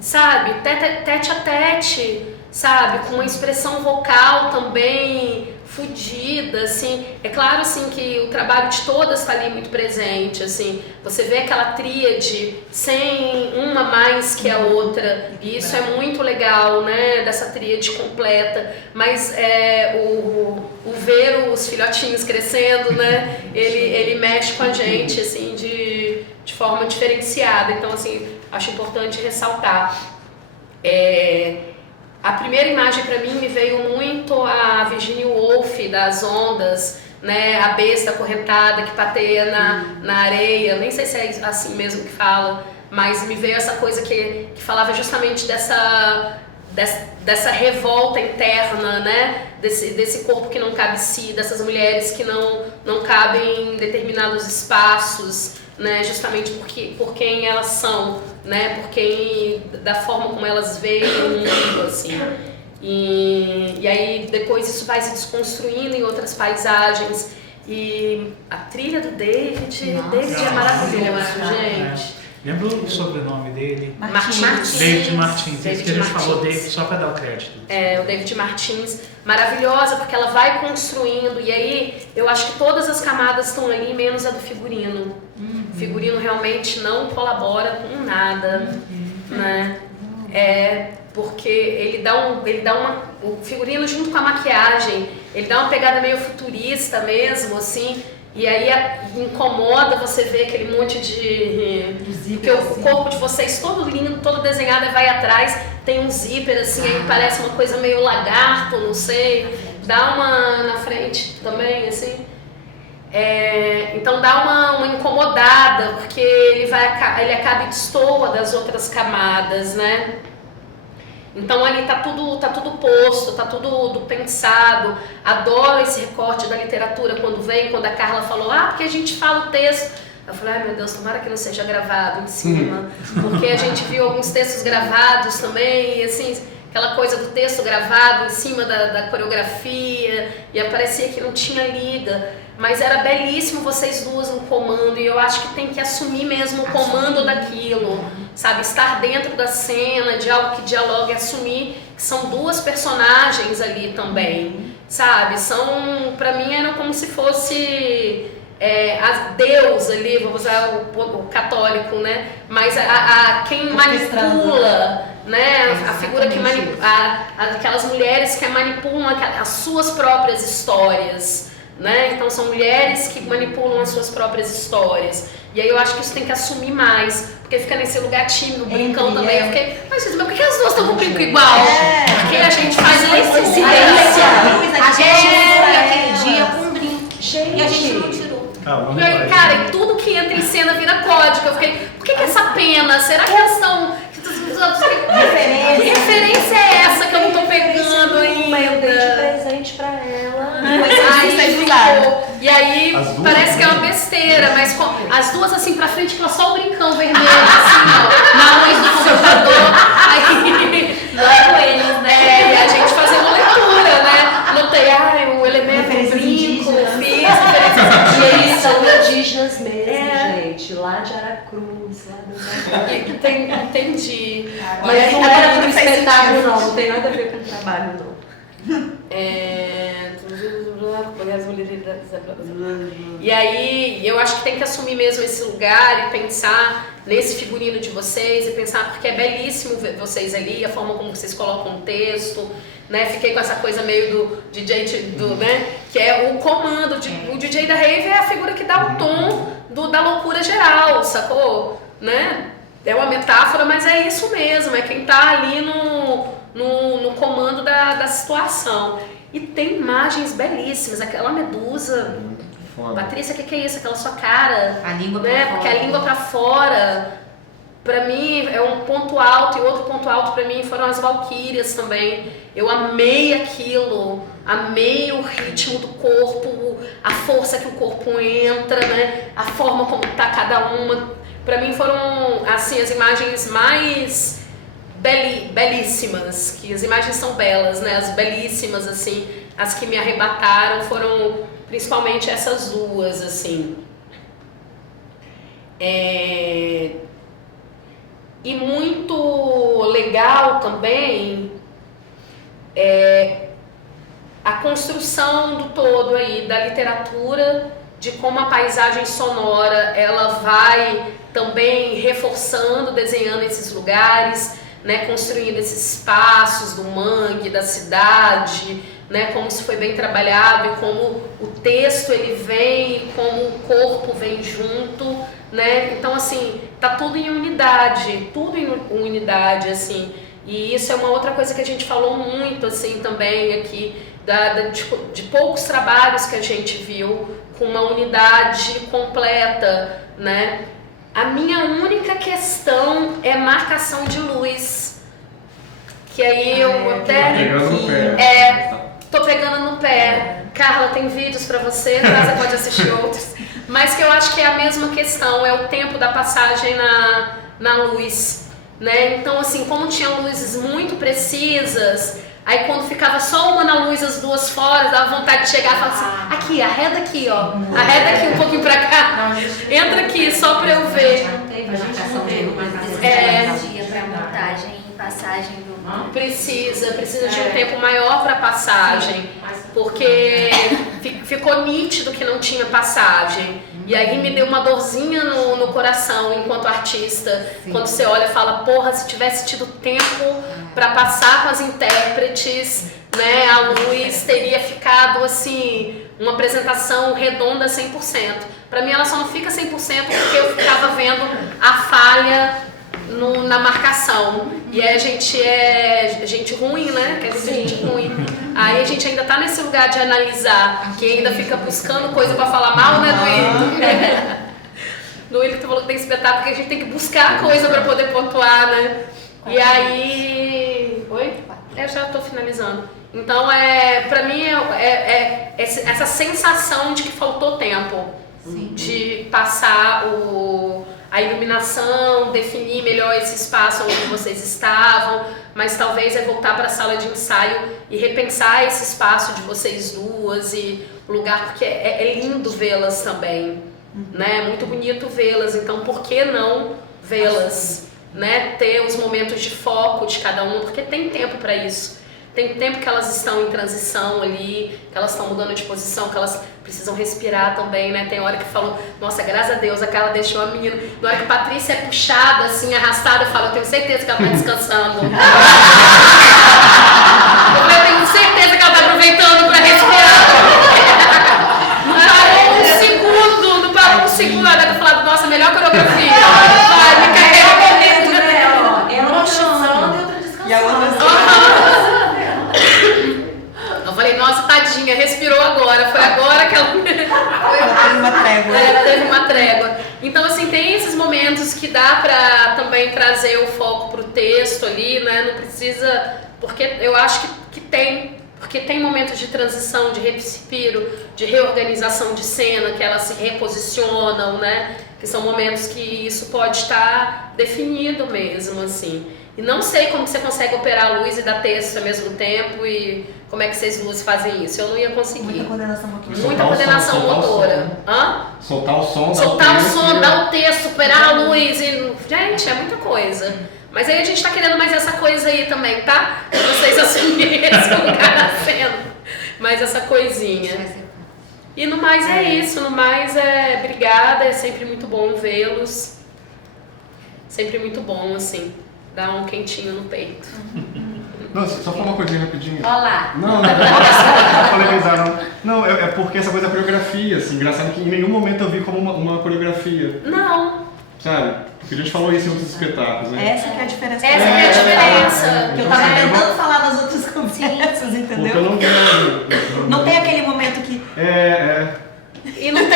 sabe? Tete a tete, sabe? Com uma expressão vocal também fodida, assim. É claro, assim, que o trabalho de todas está ali muito presente, assim. Você vê aquela tríade sem uma mais que a outra, e isso é muito legal, né? Dessa tríade completa. Mas o ver os filhotinhos crescendo, né? Ele mexe com a gente, assim, de forma diferenciada. Então, assim, acho importante ressaltar. A primeira imagem para mim me veio muito a Virginia Woolf das ondas, né? A besta acorrentada que pateia na areia, nem sei se é assim mesmo que fala, mas me veio essa coisa que falava justamente dessa revolta interna, né? Desse corpo que não cabe si, dessas mulheres que não cabem em determinados espaços, né? Justamente por quem elas são, né? Da forma como elas veem o mundo, assim. E aí depois isso vai se desconstruindo em outras paisagens. E a trilha do David é maravilhoso, gente. Lembra o sobrenome dele? Martins. David Martins. David Que a gente Martins. falou dele só para dar o crédito. O David Martins, maravilhosa, porque ela vai construindo, e aí eu acho que todas as camadas estão ali, menos a do figurino. O figurino realmente não colabora com nada, né? Porque ele dá o figurino junto com a maquiagem, ele dá uma pegada meio futurista mesmo, assim, e aí incomoda você ver aquele monte porque o corpo de vocês todo lindo, todo desenhado, vai atrás, tem um zíper assim, aí parece uma coisa meio lagarto, não sei, dá uma na frente também, assim. Então dá uma incomodada, porque ele acaba e destoa das outras camadas, né? Então ali tá tudo posto, tá tudo pensado. Adoro esse recorte da literatura quando a Carla falou, porque a gente fala o texto. Eu falei, ai meu Deus, tomara que não seja gravado em cima, porque a gente viu alguns textos gravados também, e assim, aquela coisa do texto gravado em cima da coreografia, e parecia que não tinha liga. Mas era belíssimo vocês duas no comando, e eu acho que tem que assumir mesmo o comando daquilo, sabe? Estar dentro da cena, de algo que dialogue, assumir que são duas personagens ali também, sabe? Pra mim era como se fosse Deus ali, vou usar o católico, né? Mas quem manipula, né? A figura que manipula, aquelas mulheres que manipulam as suas próprias histórias. Né? Então são mulheres que manipulam as suas próprias histórias. E aí eu acho que isso tem que assumir mais, porque fica nesse lugar tímido, brincão também. Eu fiquei, mas por que as duas estão com o brinco igual? Porque a gente faz esse A gente foi aquele dia com um brinco. E a gente não tirou. E aí, cara, e tudo que entra em cena vira código. Eu fiquei, por que essa pena? Será que elas estão... Que referência é essa que eu não tô pegando ainda? Eu dei de presente pra ela. E aí parece que é uma besteira, mas as duas assim pra frente, que só o brincão vermelho, assim, ó, na luz do computador. Aí, logo eles, né? E a gente fazendo uma leitura, né? Anotei, o elemento brinco, fiz referências. E eles são indígenas mesmo, gente, lá de Aracruz, lá do Entendi. Mas não era pro espetáculo, não tem nada a ver com o trabalho, não. E aí eu acho que tem que assumir mesmo esse lugar e pensar nesse figurino de vocês, e pensar, porque é belíssimo ver vocês ali, a forma como vocês colocam o texto, né? Fiquei com essa coisa meio do DJ, né? Que é o comando, o DJ da rave é a figura que dá o tom da loucura geral, sacou? Né? É uma metáfora, mas é isso mesmo, é quem tá ali no comando da situação. E tem imagens belíssimas, aquela medusa. Patrícia, o que é isso? Aquela sua cara. A língua né? pra fora. Porque a língua pra fora, pra mim, é um ponto alto. E outro ponto alto pra mim foram as valquírias também. Eu amei aquilo, amei o ritmo do corpo, a força que o corpo entra, né? A forma como tá cada uma. Pra mim foram, assim, as imagens mais belíssimas, que as imagens são belas, né? As belíssimas, assim, as que me arrebataram foram principalmente essas duas, assim. E muito legal também a construção do todo aí, da literatura, de como a paisagem sonora, ela vai também reforçando, desenhando esses lugares, né, construindo esses espaços do mangue, da cidade, né, como isso foi bem trabalhado e como o texto ele vem, como o corpo vem junto, né, então assim, tá tudo em unidade, assim, e isso é uma outra coisa que a gente falou muito, assim, também aqui, de poucos trabalhos que a gente viu com uma unidade completa, né. A minha única questão é marcação de luz, que aí eu até tô pegando no pé. Carla, tem vídeos pra você, você pode assistir outros, mas que eu acho que é a mesma questão, é o tempo da passagem na luz, né? Então assim, como tinha luzes muito precisas, aí quando ficava só uma na luz, as duas fora, dava vontade de chegar e falar assim, aqui, arreda aqui, ó, arreda aqui um pouquinho pra cá, entra aqui só pra eu ver. Dia pra montagem e passagem do... Precisa de um tempo maior pra passagem, porque ficou nítido que não tinha passagem. E aí me deu uma dorzinha no coração enquanto artista, quando você olha e fala, porra, se tivesse tido tempo para passar com as intérpretes, né, a luz teria ficado assim, uma apresentação redonda 100%. Para mim ela só não fica 100% porque eu ficava vendo a falha na marcação. E aí a gente é gente ruim, né? Quer dizer, gente ruim. Aí a gente ainda tá nesse lugar de analisar, que ainda fica buscando coisa pra falar mal, né, do Will? No Will que tu falou que tem espetáculo, que a gente tem que buscar coisa pra poder pontuar, né? E aí... Oi? Eu já tô finalizando. Então, pra mim, essa sensação de que faltou tempo. De passar a iluminação, definir melhor esse espaço onde vocês estavam, mas talvez é voltar para a sala de ensaio e repensar esse espaço de vocês duas e o lugar, porque é lindo vê-las também, né? É muito bonito vê-las, então por que não vê-las, né? Ter os momentos de foco de cada um, porque tem tempo para isso. Tem tempo que elas estão em transição ali, que elas estão mudando de posição, que elas precisam respirar também, né? Tem hora que falou, nossa, graças a Deus, a Carla deixou a menina. Na hora que a Patrícia é puxada, assim, arrastada, eu falo, eu tenho certeza que ela tá descansando. Eu tenho certeza que ela tá aproveitando pra respirar. Não parou um segundo, não parou um segundo. Na hora que eu falava, nossa, melhor coreografia. Vai, me carrega bonito, né? Ela descansando e outra descansando. E a outra eu falei, nossa, tadinha, respirou agora, foi agora que ela teve uma trégua. Ela teve uma trégua. Então, assim, tem esses momentos que dá pra também trazer o foco pro texto ali, né? Não precisa, porque eu acho que tem, porque tem momentos de transição, de respiro, de reorganização de cena, que elas se reposicionam, né? Que são momentos que isso pode estar definido mesmo, assim. E não sei como que você consegue operar a luz e dar texto ao mesmo tempo e como é que vocês luzes fazem isso. Eu não ia conseguir. Muita coordenação motora. Muita coordenação motora. Hã? Soltar o som, soltar o som, dar o texto, operar a luz e... Gente, é muita coisa. Mas aí a gente tá querendo mais essa coisa aí também, tá? Pra vocês assumirem esse lugar na cena. Mais essa coisinha. E no mais é isso. No mais obrigada. É sempre muito bom vê-los. Sempre muito bom, assim. Dá um quentinho no peito. Não, só falar uma coisinha rapidinho. Olá. Não, não é polemizar, não. Não, é porque essa coisa da coreografia, assim, engraçado que em nenhum momento eu vi como uma coreografia. Não. Sabe? Porque a gente falou isso em outros espetáculos, né? Essa que é a diferença. Essa que é a diferença. Que eu tava tentando falar nas outras conversas, entendeu? Porque eu não vi. Não tem aquele momento que... E não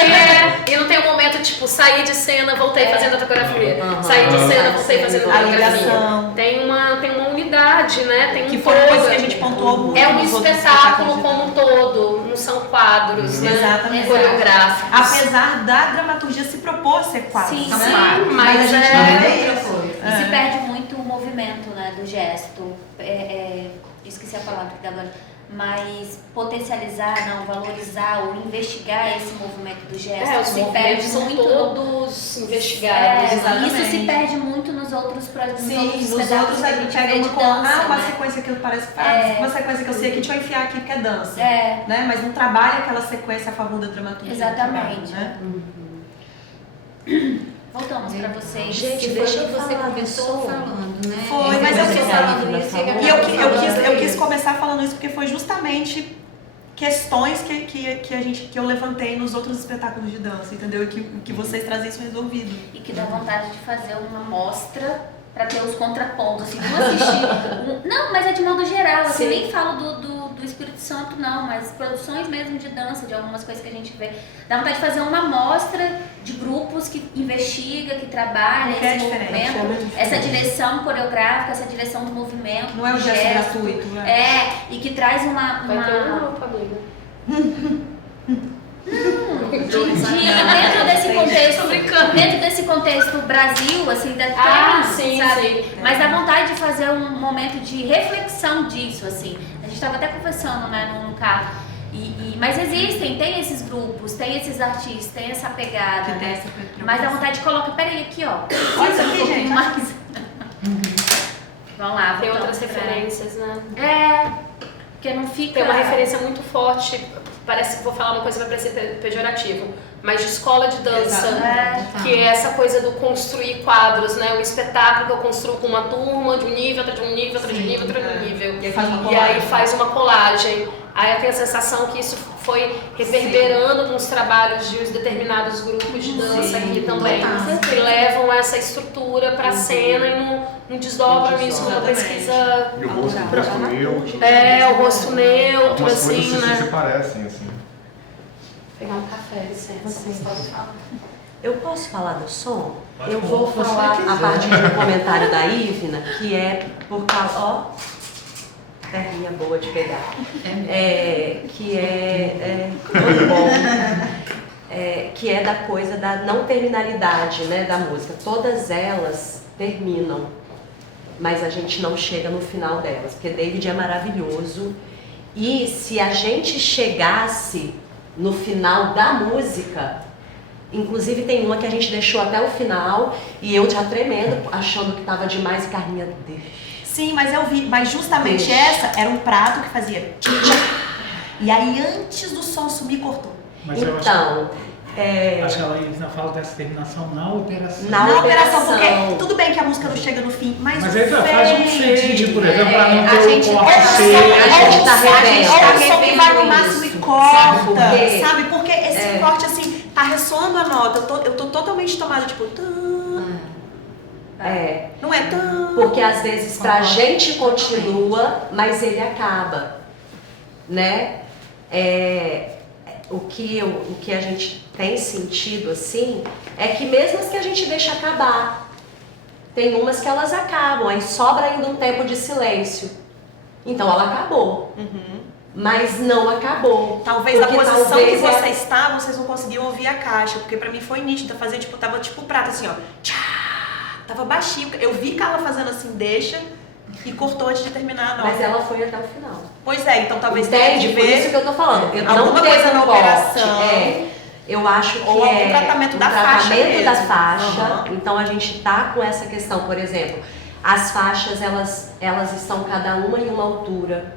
tem um momento, tipo, sair de cena, voltei fazendo a coreografia. Sair de cena, voltei fazendo a coreografia. Tem uma unidade, né? Tem um que foi uma coisa que a gente pontuou muito. É um espetáculo como um todo, não são quadros, né? Exatamente. Coreográficos. Apesar da dramaturgia se propor ser quadros. Sim, mas a gente não vê isso. E se perde muito o movimento, né, do gesto. Esqueci a palavra que agora. Mas potencializar, não, valorizar ou investigar esse movimento do gesto. Os se movimentos perde são muito todos investigados. Isso se perde muito nos outros projetos. Sim, nos outros que a gente pega vê de dança, uma né? sequência que parece uma sequência que eu sei aqui, deixa eu enfiar aqui porque é dança. Né? Mas não trabalha aquela sequência a favor da dramaturgia. Exatamente. Né? Voltamos para vocês. Gente, deixa eu você começou falando, né? Foi, mas eu quis falando isso. E eu quis começar falando isso porque foi justamente questões que eu levantei nos outros espetáculos de dança, entendeu? E que vocês trazem isso resolvido. E que dá vontade de fazer uma mostra para ter os contrapontos. Assim, não assistir. Não, mas é de modo geral. Assim, nem falo do Espírito Santo, não, mas produções mesmo de dança, de algumas coisas que a gente vê. Dá vontade de fazer uma mostra de grupos que investiga, que trabalha esse movimento, essa direção coreográfica, essa direção do movimento. Não é um gesto gratuito, né? E que traz uma... Vai ter um grupo, amiga. Dentro desse contexto Brasil, assim, sim, sabe? sim. Mas dá vontade de fazer um momento de reflexão disso, assim. A gente estava até conversando, né, no carro. Mas tem esses grupos, tem esses artistas, tem essa pegada, né? Mas dá vontade de colocar, peraí, aqui, ó. Olha isso aqui, gente. Vamos lá, tem outras referências, né? Porque não fica... Tem uma referência muito forte, parece que vou falar uma coisa que vai parecer pejorativo, mas de escola de dança, que é essa coisa do construir quadros, né? O espetáculo que eu construo com uma turma de um nível, outra de um nível, outra de um nível, outra de um nível. E aí faz uma colagem. Aí eu tenho a sensação que isso foi reverberando nos trabalhos de uns determinados grupos de dança aqui também, que levam essa estrutura para a cena e não desdobram isso numa pesquisa. E o rosto neutro. O rosto neutro, Algumas assim, coisas né? se parecem, assim. Pegar um café, licença. Pode falar. Eu posso falar do som? Pode Eu falar vou o que você falar a quiser. partir de um comentário da Ivna, que é por causa. Ó, perninha boa de pegar. Que é muito bom. Que é da coisa da não terminalidade, né, da música. Todas elas terminam, mas a gente não chega no final delas, porque David é maravilhoso. E se a gente chegasse no final da música, inclusive tem uma que a gente deixou até o final e eu já tremendo, achando que tava demais e Carlinha, deixa. Sim, mas eu vi. Mas justamente Deixa. essa era um prato que fazia tchá. E aí antes do som sumir, cortou. Mas eu Então, acho que ela ainda fala dessa terminação na operação. Na Na operação, operação. porque tudo bem que a música não chega no fim, mas Mas o aí faz um fade, por exemplo, para não a ter gente- o corte a seco. a gente tá revendo. Ou o som que vai no revendo máximo e isso. corta, Sabe por quê? sabe? Porque esse corte, assim, tá ressoando a nota, eu tô totalmente tomada, tipo... Não é tão... Porque às vezes pra gente continua, mas ele acaba, né? O que a gente tem sentido assim é que mesmo as que a gente deixa acabar, tem umas que elas acabam, aí sobra ainda um tempo de silêncio. Então ela acabou, mas não acabou. Talvez na Porque posição talvez que você está, vocês não conseguiam ouvir a caixa, porque pra mim foi nítido, fazer tipo, tava tipo prato assim, ó. Tchá, tava baixinho. Eu vi Carla fazendo assim, deixa, e cortou antes de terminar a nota. Mas ela foi até o final. Pois é, então talvez tenha Entende? que Por isso ver que eu tô falando. Eu alguma não teve coisa na um corte. operação. Eu acho que Ou algum é tratamento o da faixa tratamento da mesmo. faixa. Aham. Então a gente tá com essa questão, por exemplo, as faixas elas estão cada uma em uma altura.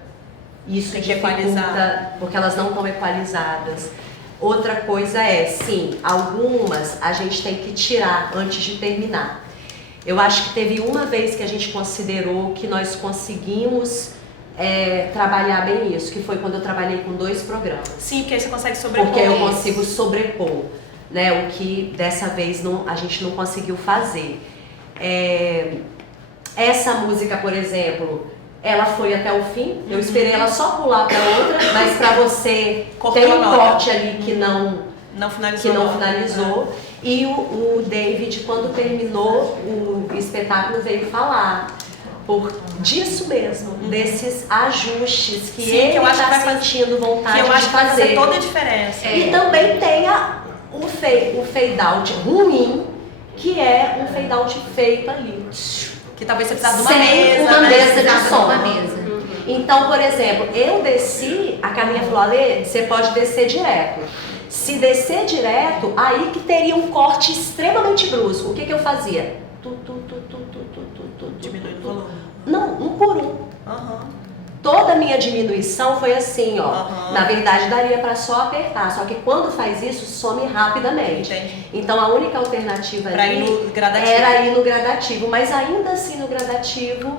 Isso Tem que equalizar. dificulta, porque elas não estão equalizadas. Outra coisa é, sim, algumas a gente tem que tirar antes de terminar. Eu acho que teve uma vez que a gente considerou que nós conseguimos trabalhar bem isso, que foi quando eu trabalhei com 2 programas. Sim, porque aí você consegue sobrepor. Porque eu consigo sobrepor, né? O que dessa vez a gente não conseguiu fazer. Essa música, por exemplo, ela foi até o fim. Eu esperei ela só pular para outra, mas para você Cortou tem a um nota. corte ali que não finalizou. finalizou. E o David, quando terminou o espetáculo, veio falar disso mesmo, desses ajustes que Sim, ele que eu acho que está vai fazer- sentindo vontade Que eu acho de que vai fazer fazer. toda a diferença. E também tem o fade out ruim, que é um fade out feito ali. Que talvez você precisasse de uma Sem mesa, uma né? mesa de Precisava de som. uma mesa. Então, por exemplo, eu desci, a Carlinha falou, Ale, você pode descer direto. Se descer direto, aí que teria um corte extremamente brusco. O que eu fazia? Diminui o volume. Não, um por um. Aham. Toda a minha diminuição foi assim, ó. Aham. Na verdade, daria pra só apertar. Só que quando faz isso, some rapidamente. Entendi. Então, a única alternativa Pra ali ir no gradativo. era ir no gradativo. Mas ainda assim, no gradativo,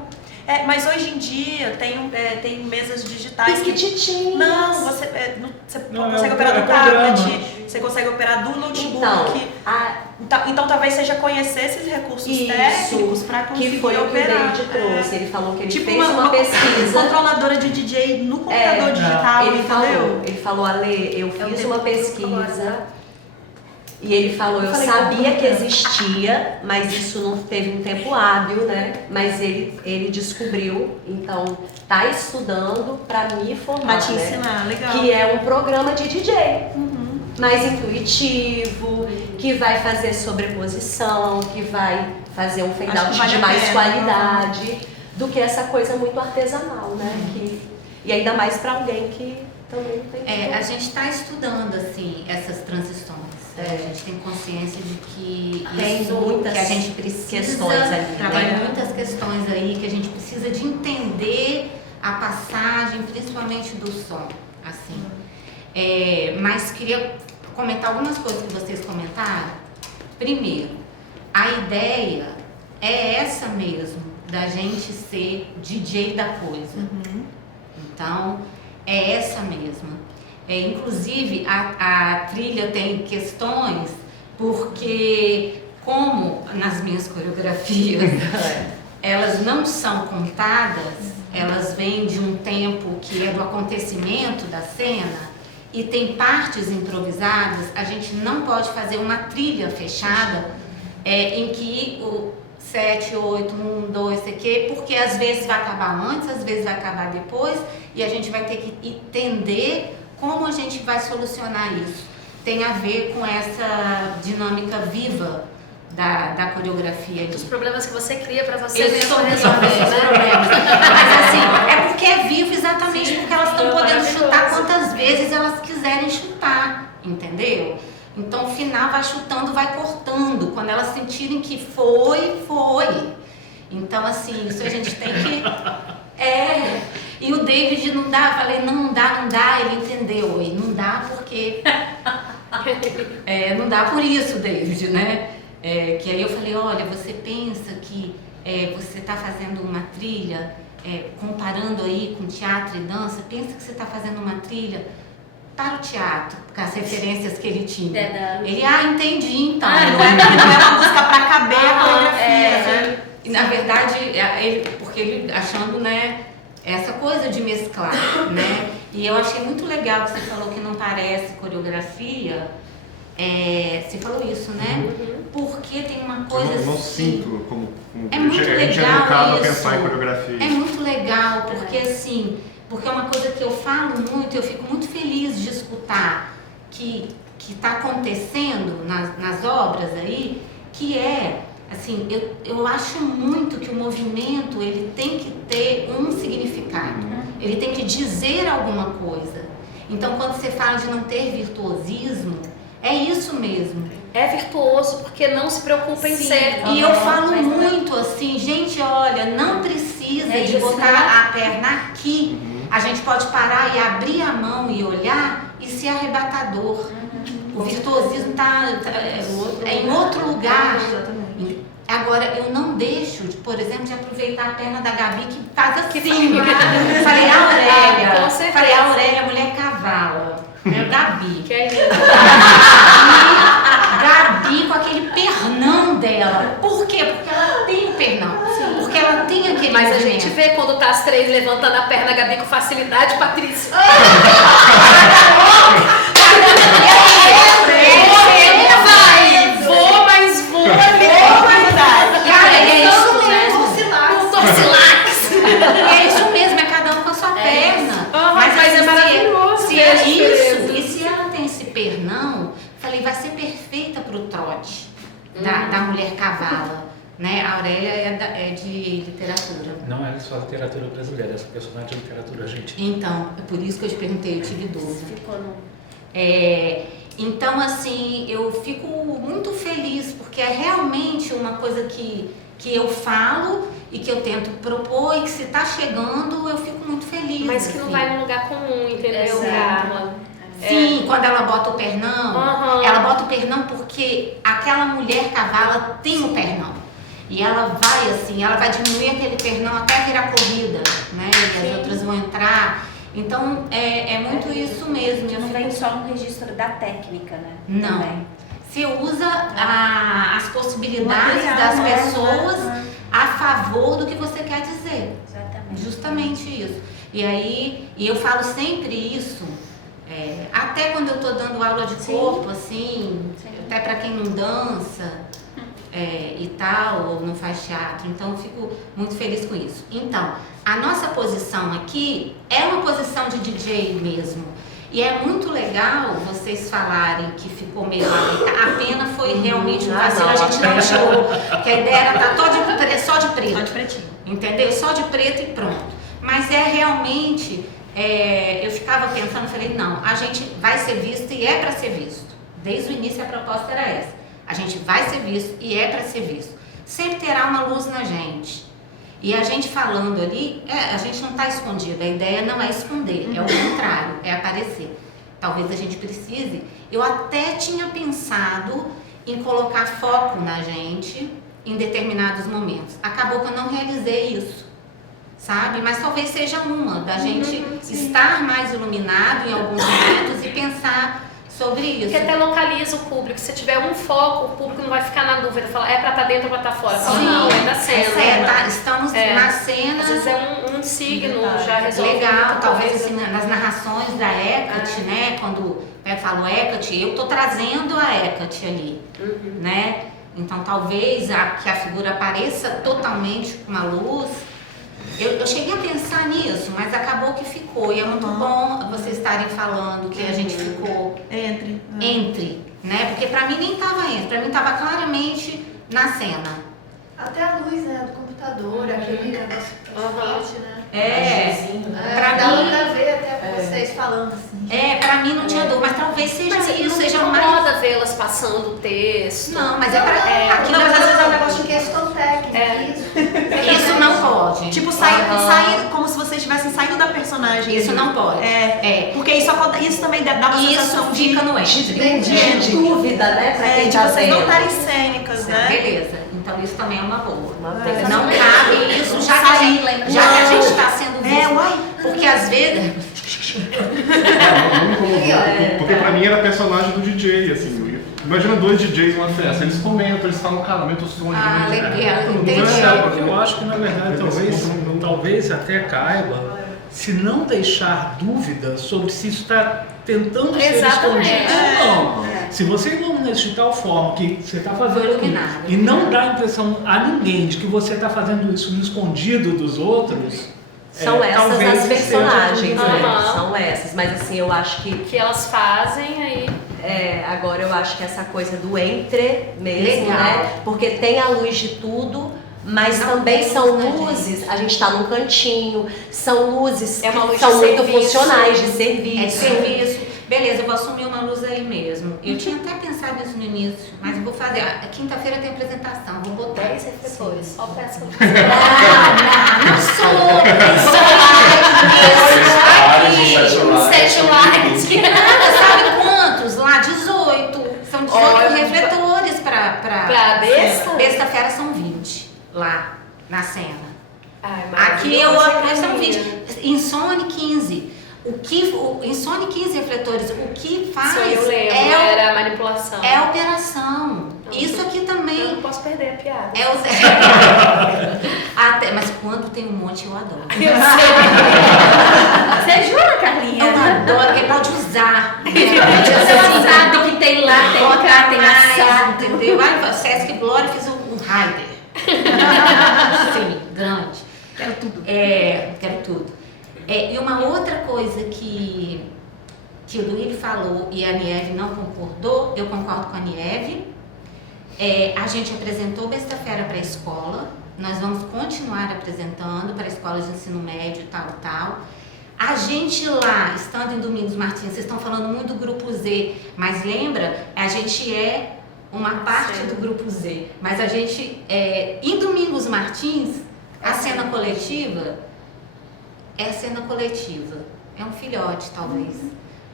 Mas hoje em dia tem mesas digitais que... piquititinhas. Não, você Não, consegue é operar do programa. tablet, você consegue operar do notebook. Então talvez seja conhecer esses recursos técnicos para conseguir que foi o que o operar. David trouxe. Ele falou que ele Tipo fez uma pesquisa. controladora de DJ no computador digital, Ele entendeu? falou, Ale, eu fiz uma pesquisa e ele falou, eu falei, sabia como que é? existia, mas isso não teve um tempo hábil, né? Mas ele descobriu, então tá estudando para me formar, Pra te né? ensinar, legal. Que é um programa de DJ. Mais intuitivo, que vai fazer sobreposição, que vai fazer um fade Acho out que vale de a mais pena. qualidade, do que essa coisa muito artesanal, né? E ainda mais para alguém que também tem A gente está estudando assim essas transições. A gente tem consciência de que Tem isso muitas que a gente precisa questões ali, trabalha né? muitas questões aí que a gente precisa de entender a passagem, principalmente do som, assim. Mas queria comentar algumas coisas que vocês comentaram. Primeiro, a ideia é essa mesmo, da gente ser DJ da coisa. Então, é essa mesma. Inclusive, a trilha tem questões, porque como nas minhas coreografias elas não são contadas, elas vêm de um tempo que é do acontecimento da cena e tem partes improvisadas, a gente não pode fazer uma trilha fechada em que o 7, 8, 1, 2, sei que, porque às vezes vai acabar antes, às vezes vai acabar depois e a gente vai ter que entender como a gente vai solucionar isso. Tem a ver com essa dinâmica viva da coreografia. Os problemas que você cria para você Eu mesmo sou resolver, esses né? problemas. Mas assim, é porque é vivo exatamente porque elas estão podendo chutar quantas vezes elas quiserem chutar, entendeu? Então o final vai chutando, vai cortando. Quando elas sentirem que foi, foi. Então assim, isso a gente tem que... E o David não dá, eu falei, não dá, ele entendeu. E não dá porque... não dá por isso, David, né? Que aí eu falei, olha, você pensa que você está fazendo uma trilha, comparando aí com teatro e dança, pensa que você está fazendo uma trilha para o teatro, com as referências que ele tinha. Ele, entendi então. Não é uma música para caber a coreografia, né? E na verdade, porque ele achando, né, essa coisa de mesclar, né? E eu achei muito legal que você falou que não parece coreografia. Você falou isso, né? Porque tem uma coisa Eu não assim... sinto como É muito a gente é legal educado a isso. pensar em coreografia. É muito legal, porque assim, porque é uma coisa que eu falo muito, eu fico muito feliz de escutar que está acontecendo nas obras aí, que assim, eu acho muito que o movimento, ele tem que ter um significado, ele tem que dizer alguma coisa. Então, quando você fala de não ter virtuosismo, é isso mesmo. É virtuoso porque não se preocupa em ser. E eu falo muito assim, gente, olha, não precisa de botar a perna aqui. A gente pode parar e abrir a mão e olhar e ser arrebatador. O virtuosismo está em outro lugar. Agora, eu não deixo, por exemplo, de aproveitar a perna da Gabi que faz assim. Falei, a Aurélia. Com certeza. Falei, a Aurélia, mulher cavala. É Gabi. Que é isso? Gabi com aquele pernão dela. Por quê? Porque ela tem o pernão. Porque ela tem aquele Mas a movimento. gente vê quando tá as três levantando a perna, a Gabi com facilidade, Patrícia. Voa, mas voa. Cara, é isso mesmo. Torcilax. É isso mesmo, é cada um com a sua perna. Mas assim, é maravilhoso. Se ver é a isso, diferença. e se ela tem esse pernão, falei, vai ser perfeita pro trote da mulher cavala. Né? A Aurélia é de literatura. Não é só literatura brasileira, essa personagem de literatura argentina. Então, é por isso que eu te perguntei, eu tive dúvida. Ficou no... Então, assim, eu fico muito feliz, porque é realmente uma coisa que eu falo e que eu tento propor e que se tá chegando, eu fico muito feliz. Mas que não assim. vai num lugar comum, entendeu, Exato. Carla? Sim, quando ela bota o pernão, ela bota o pernão porque aquela mulher cavala tem o pernão. E ela vai assim, ela vai diminuir aquele pernão até virar corrida, né? E as outras vão entrar. Então, é muito isso mesmo. Não vem só um registro da técnica, né? Não. Também. Você usa as possibilidades Material, das né? pessoas a favor do que você quer dizer. Exatamente. Justamente isso. E aí, eu falo sempre isso, até quando eu estou dando aula de corpo, assim, até para quem não dança e tal, ou não faz teatro. Então, eu fico muito feliz com isso. Então, a nossa posição aqui é uma posição de DJ mesmo. E é muito legal vocês falarem que ficou meio a pena foi realmente um vacilo, a gente não tirou. Que a ideia era estar só de preto. Só de pretinho. Entendeu? Só de preto e pronto. Mas realmente, eu ficava pensando, falei, não, a gente vai ser visto e é para ser visto. Desde o início a proposta era essa. A gente vai ser visto e é para ser visto. Sempre terá uma luz na gente. E a gente falando ali, a gente não está escondido, a ideia não é esconder, é o contrário, é aparecer. Talvez a gente precise. Eu até tinha pensado em colocar foco na gente em determinados momentos. Acabou que eu não realizei isso, sabe? Mas talvez seja uma, da gente estar mais iluminado em alguns momentos e pensar sobre isso. Porque até localiza o público. Se tiver um foco, o público não vai ficar na dúvida, falar é pra estar dentro ou pra estar fora. Fala, Sim. não, é da cena. Estamos É. na cena. Às vezes é um signo, já resolve. Legal, muita talvez coisa. assim, nas narrações da Hecate, né? Quando eu falo Hecate, eu tô trazendo a Hecate ali, né? Então talvez que a figura apareça totalmente com uma luz. Eu cheguei a pensar nisso, mas acabou que ficou. E é muito bom vocês estarem falando que a gente ficou entre, né? Porque pra mim nem tava entre, pra mim tava claramente na cena. Até a luz, né, do computador, aquele negócio forte, né? Pra Dava mim, pra ver até vocês falando assim. pra mim não tinha dor, mas talvez seja Mas isso, não me seja mais. incomoda vê-las passando o texto. Não, mas é pra. Aquilo Não, mas às vezes é um negócio de questão técnica. Isso não pode. Tipo, sair como se vocês estivessem saindo da personagem. Isso não pode. Porque isso também dá uma sensação Isso fica no entre. De dúvida, né? Pra quem de tá vocês não vendo. estarem cênicas, né? Beleza. Então isso também é uma boa. Beleza. Não cabe isso, já que a gente está sendo visto. Porque às vezes. Não me incomodou, porque pra mim era personagem do DJ, assim. Imagina dois DJs numa festa, eles comentam, eles falam, cara, aumenta o som. Legal, entendi. Eu acho que na verdade talvez até caiba se não deixar dúvida sobre se isso está tentando ser Exatamente. escondido ou não. Se você ilumina isso de tal forma que você está fazendo Iluminado. e não dá a impressão a ninguém de que você está fazendo isso no escondido dos outros, São essas talvez as personagens, esteja né? Aham. São essas. Mas assim, eu acho Que elas fazem aí. agora eu acho que essa coisa do entre mesmo, Legal. né? Porque tem a luz de tudo, mas também são luzes, a gente tá num cantinho, são luzes É uma luz que são de muito serviço. funcionais, de É de serviço. serviço. Beleza, eu vou assumir uma luz aí mesmo. Eu tinha até pensado nisso no início, mas eu vou fazer. Quinta-feira tem apresentação, vou botar. 10 refletores. Só peça. Não sou! Sete lights. Sabe quantos? Lá 18. São 18 refletores Pra besta? Besta-feira são 20 lá na cena. Ai, Aqui eu maravilhoso, são amiga. 20. Insone 15. Insone 15 refletores. O que faz Isso eu lembro, era a manipulação. é a operação. Isso aqui Eu também não posso perder a piada. é o. Mas quando tem um monte eu adoro. Você jura, Carlinha? Eu adoro, que pode usar. Você sabe que tem lá, tem cá, tem assado. Entendeu? Ai, Sesc Glória fiz um Raider. Sim, grande. Quero tudo. Quero tudo. E uma outra coisa que o Duílio falou e a Nieve não concordou, eu concordo com a Nieve. A gente apresentou Besta-feira para a escola, nós vamos continuar apresentando para escolas de ensino médio, tal. A gente lá, estando em Domingos Martins, vocês estão falando muito do Grupo Z, mas lembra, a gente é uma parte do Grupo Z, mas a gente, em Domingos Martins, a cena coletiva é a cena coletiva, é um filhote talvez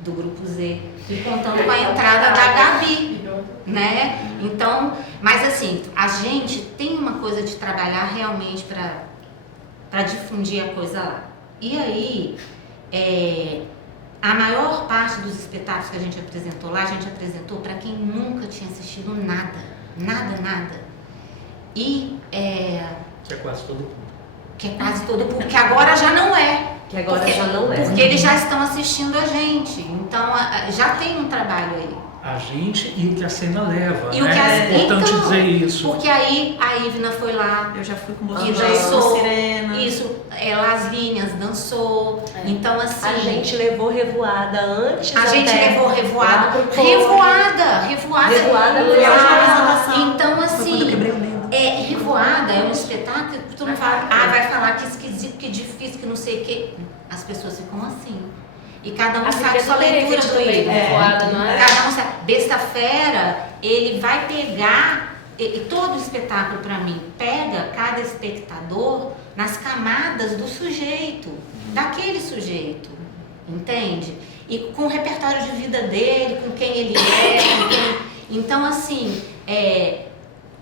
do Grupo Z, e contando com a entrada da Gabi, né? Então, mas assim, a gente tem uma coisa de trabalhar realmente para difundir a coisa lá. E aí, a maior parte dos espetáculos que a gente apresentou lá, a gente apresentou para quem nunca tinha assistido nada. E que é quase todo mundo. que é quase todo público, que agora já não é. Que agora já não é. Porque eles já estão assistindo a gente. Então, já tem um trabalho aí. A gente e o que a cena leva, E o né? que a- É importante então, dizer isso. Porque aí a Ivna foi lá, Eu já fui com e você, dançou. Sirena. Isso, Las Linhas dançou. Então, assim. A gente levou revoada antes. A gente até levou lá revoada. pro povo. Revoada Revoada lá. apresentação. Então, Foi quando eu quebrei o assim, dedo. revoada é um espetáculo que tu não fala, vai falar que esquisito, que difícil, que não sei o quê. As pessoas ficam assim. E cada um sabe sua leitura do livro. Não é? Cada um sabe. Besta-feira, ele vai pegar, e todo espetáculo para mim, pega cada espectador nas camadas do sujeito, daquele sujeito, entende? E com o repertório de vida dele, com quem ele é, então assim,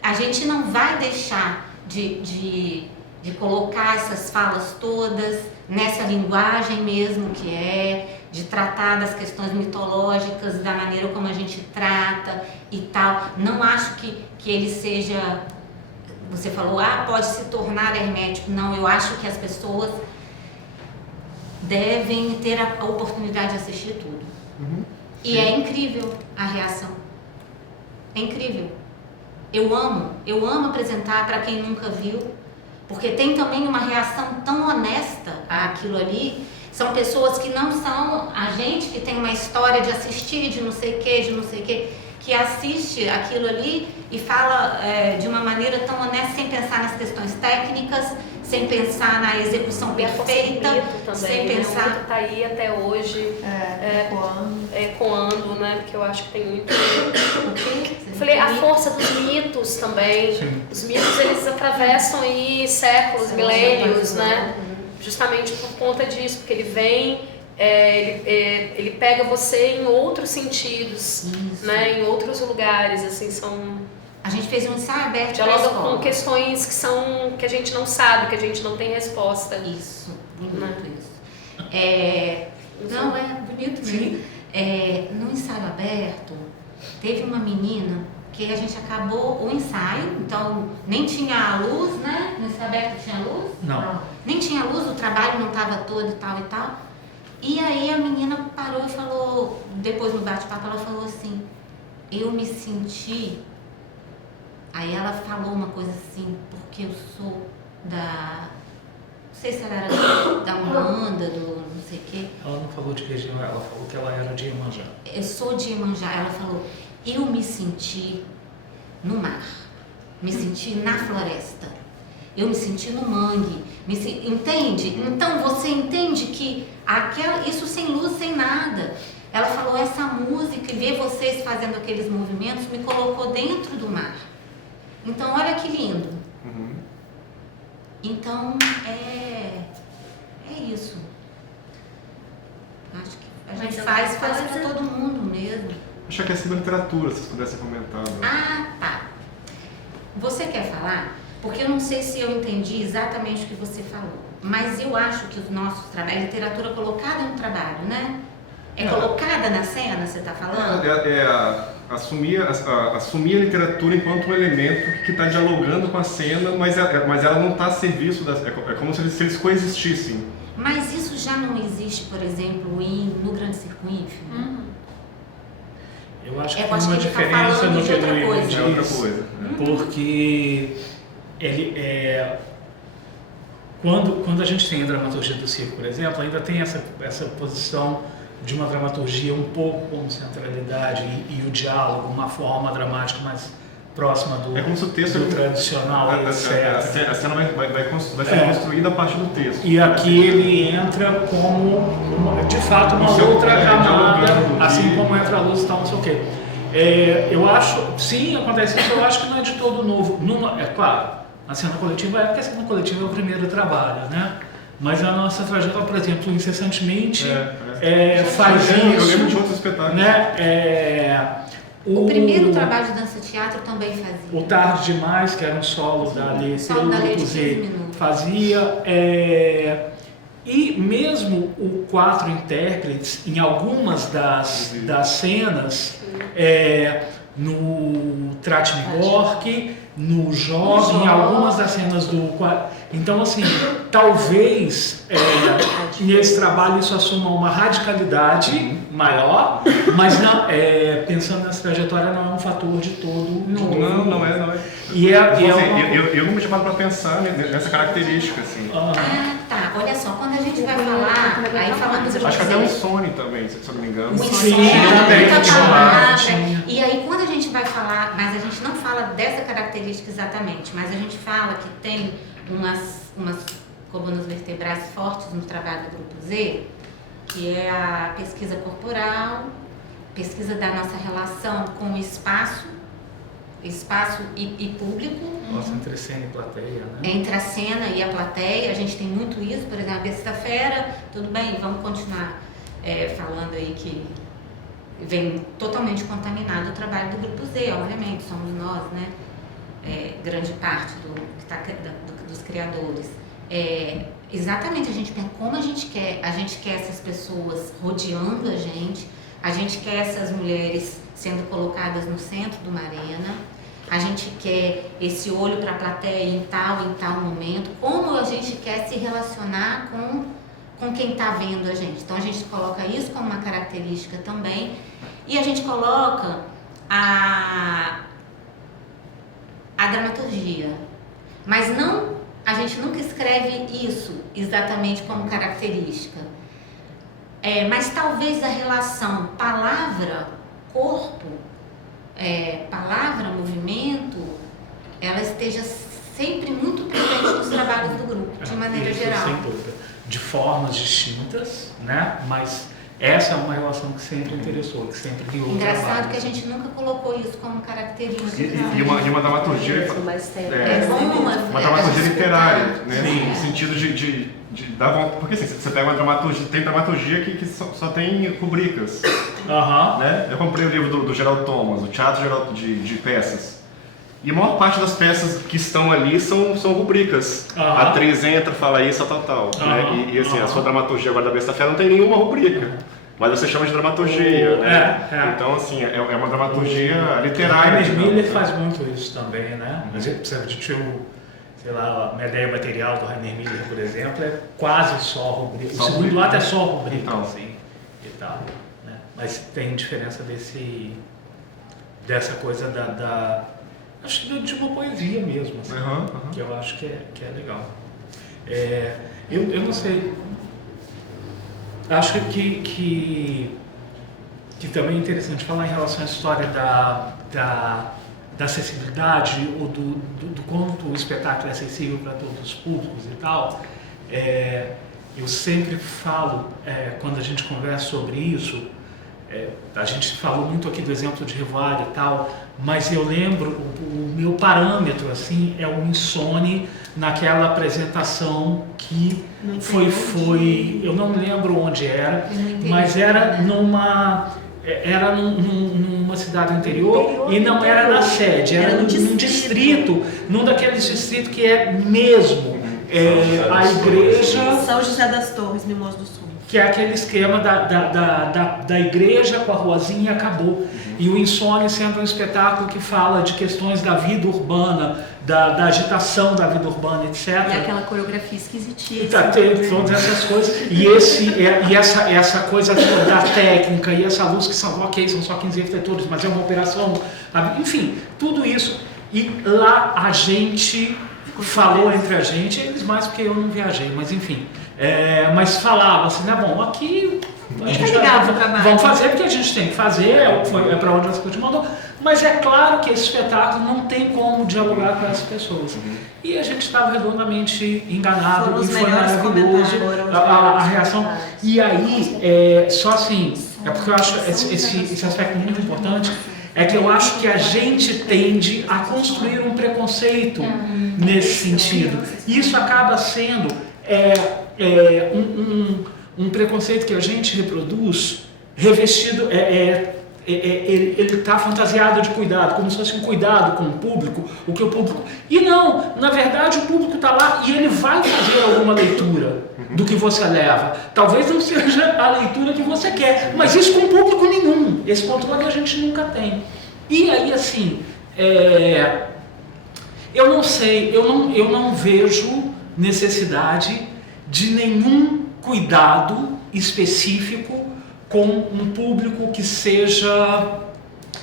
a gente não vai deixar de de colocar essas falas todas nessa linguagem mesmo que de tratar das questões mitológicas, da maneira como a gente trata e tal. Não acho que ele seja, você falou, pode se tornar hermético. Não, eu acho que as pessoas devem ter a oportunidade de assistir tudo. E é incrível a reação. É incrível. Eu amo apresentar para quem nunca viu, porque tem também uma reação tão honesta àquilo ali. São pessoas que não são a gente que tem uma história de assistir, de não sei o que, que assiste aquilo ali e fala de uma maneira tão honesta, sem pensar nas questões técnicas, sem pensar na execução perfeita, também, sem pensar... O mito tá aí até hoje, ecoando, né? Porque eu acho que tem muito... O quê? Eu falei, a força dos mitos também. Sim. Os mitos, eles atravessam aí séculos, milênios, né? Justamente por conta disso, porque ele vem, ele pega você em outros sentidos, né? Em outros lugares, assim, são... A gente fez um ensaio aberto para a Dialoga escola. com questões que a gente não sabe, que a gente não tem resposta. Isso, bonito Né? isso. Não, é bonito mesmo. No ensaio aberto, teve uma menina que a gente acabou o ensaio, então nem tinha luz, né? No ensaio aberto tinha luz? Não. Nem tinha luz, o trabalho não estava todo e tal e tal. E aí a menina parou e falou, depois no bate-papo, ela falou assim, eu me senti... Aí ela falou uma coisa assim, porque eu sou da... Não sei se ela era da Umbanda, do não sei o quê. Ela não falou de região, ela falou que ela era de Iemanjá. Eu sou de Iemanjá. Ela falou, eu me senti no mar, me senti na floresta, eu me senti no mangue, entende? Então você entende que isso sem luz, sem nada. Ela falou, essa música e ver vocês fazendo aqueles movimentos me colocou dentro do mar. Então olha que lindo. Então é isso. Acho que a gente faz para todo mundo mesmo. Acho que é sobre literatura, se vocês pudessem comentar. Né? Tá. Você quer falar? Porque eu não sei se eu entendi exatamente o que você falou, mas eu acho que os nossos trabalhos, a literatura colocada no trabalho, né? Colocada na cena, você está falando? Assumir a literatura enquanto um elemento que está dialogando com a cena, mas ela não está a serviço das... É como se eles coexistissem. Mas isso já não existe, por exemplo, no Grande Circo Ínfimo? Eu acho que tem uma diferença no que ele diz, é outra coisa. Porque quando a gente tem a dramaturgia do circo, por exemplo, ainda tem essa posição de uma dramaturgia um pouco com centralidade e o diálogo, uma forma dramática mais próxima do, como se o texto do tradicional, etc. A cena vai ser construída a partir do texto. E aqui ele entra como, de fato, uma outra camada, assim como entra a luz e tal, não sei o quê. Eu acho, sim, acontece isso, eu acho que não é de todo novo. É claro, a cena coletiva porque a cena coletiva é o primeiro trabalho, né? Mas a nossa trajetória, por exemplo, incessantemente faz isso. Eu lembro de outros espetáculos. Né? O primeiro trabalho de dança-teatro também fazia. O Tarde Demais, que era um solo da Alice, fazia. E mesmo o quatro intérpretes, em algumas das cenas, no Tratmigork, no Jó, em algumas das cenas do... Então, assim, talvez nesse trabalho isso assuma uma radicalidade maior, mas não, pensando nessa trajetória não é um fator de todo. Não é. E eu não me chamado para pensar nessa característica, assim. Tá, olha só, quando a gente vai falar, aí falamos... Acho que até um Sony também, se eu não me engano. E aí quando a gente vai falar, mas a gente não fala dessa característica exatamente, mas a gente fala que tem umas colunas vertebrais fortes no trabalho do Grupo Z, que é a pesquisa corporal, pesquisa da nossa relação com o espaço e público. Nossa, entre cena e plateia, né? Entre a cena e a plateia, a gente tem muito isso, por exemplo, a Besta-feira, tudo bem, vamos continuar falando aí que vem totalmente contaminado o trabalho do Grupo Z, obviamente, somos nós, né? Grande parte dos criadores. Exatamente, a gente pensa como a gente quer essas pessoas rodeando a gente quer essas mulheres sendo colocadas no centro de uma arena, a gente quer esse olho para a plateia em tal momento, como a gente quer se relacionar com quem está vendo a gente. Então a gente coloca isso como uma característica também, e a gente coloca a dramaturgia, mas a gente nunca escreve isso exatamente como característica, mas talvez a relação palavra-corpo, palavra-movimento, ela esteja sempre muito presente nos trabalhos do grupo, de maneira isso, geral. Sem dúvida. De formas distintas, né? Mas essa é uma relação que sempre interessou, que sempre guiou. Engraçado que a gente nunca colocou isso como característica. E uma dramaturgia. Uma dramaturgia literária, né? Sim. No sentido de dar vontade. Porque assim, você pega uma dramaturgia, tem dramaturgia que só tem rubricas. Né? Eu comprei o livro do Geraldo Thomas, o Teatro Geral de Peças. E a maior parte das peças que estão ali são rubricas. A atriz entra, fala isso, tal. Né? E assim, a sua dramaturgia agora da Besta Fera não tem nenhuma rubrica. Mas você chama de dramaturgia, né? Então, assim, é uma dramaturgia literária. Rainer Miller faz muito isso também, né? A gente precisa de sei lá, a ideia material do Rainer Miller, por exemplo, é quase só rubrica. O segundo ato é só rubrica, então. Assim, e tal. Né? Mas tem diferença dessa coisa acho que de uma poesia mesmo, assim, que eu acho que é legal. Eu não sei, acho que também é interessante falar em relação à história da acessibilidade ou do quanto o espetáculo é acessível para todos os públicos e tal. Eu sempre falo, quando a gente conversa sobre isso, a gente falou muito aqui do exemplo de Revoada e tal, mas eu lembro, o meu parâmetro assim é o Insone naquela apresentação que foi, eu não lembro onde era, mas era numa cidade interior e não era na sede, era num distrito, num daqueles distritos que é mesmo a igreja São José das Torres, Mimoso do Sul, que é aquele esquema da igreja com a ruazinha e acabou. E o Insone sendo um espetáculo que fala de questões da vida urbana, da agitação da vida urbana, etc. E aquela coreografia esquisitíssima. Todas essas coisas. E essa coisa da técnica e essa luz que são só 15 refletores, mas é uma operação. Enfim, tudo isso. E lá a gente falou entre a gente, eles mais porque eu não viajei, mas enfim. Mas falava assim, né, bom, aqui a gente vamos fazer porque a gente tem que fazer, é para onde a coisa mandou, mas é claro que esse espetáculo não tem como dialogar com essas pessoas. E a gente estava redondamente enganado e foi maravilhoso a reação. E aí, só assim, porque eu acho esse aspecto muito importante, é que eu acho que a gente tende a construir um preconceito nesse sentido. E isso acaba sendo um preconceito que a gente reproduz revestido, ele está fantasiado de cuidado, como se fosse um cuidado com o público, o que o público... E não, na verdade o público está lá e ele vai fazer alguma leitura do que você leva. Talvez não seja a leitura que você quer, mas isso com público nenhum. Esse controle a gente nunca tem. E aí, assim, eu não sei, eu não vejo necessidade de nenhum cuidado específico com um público que seja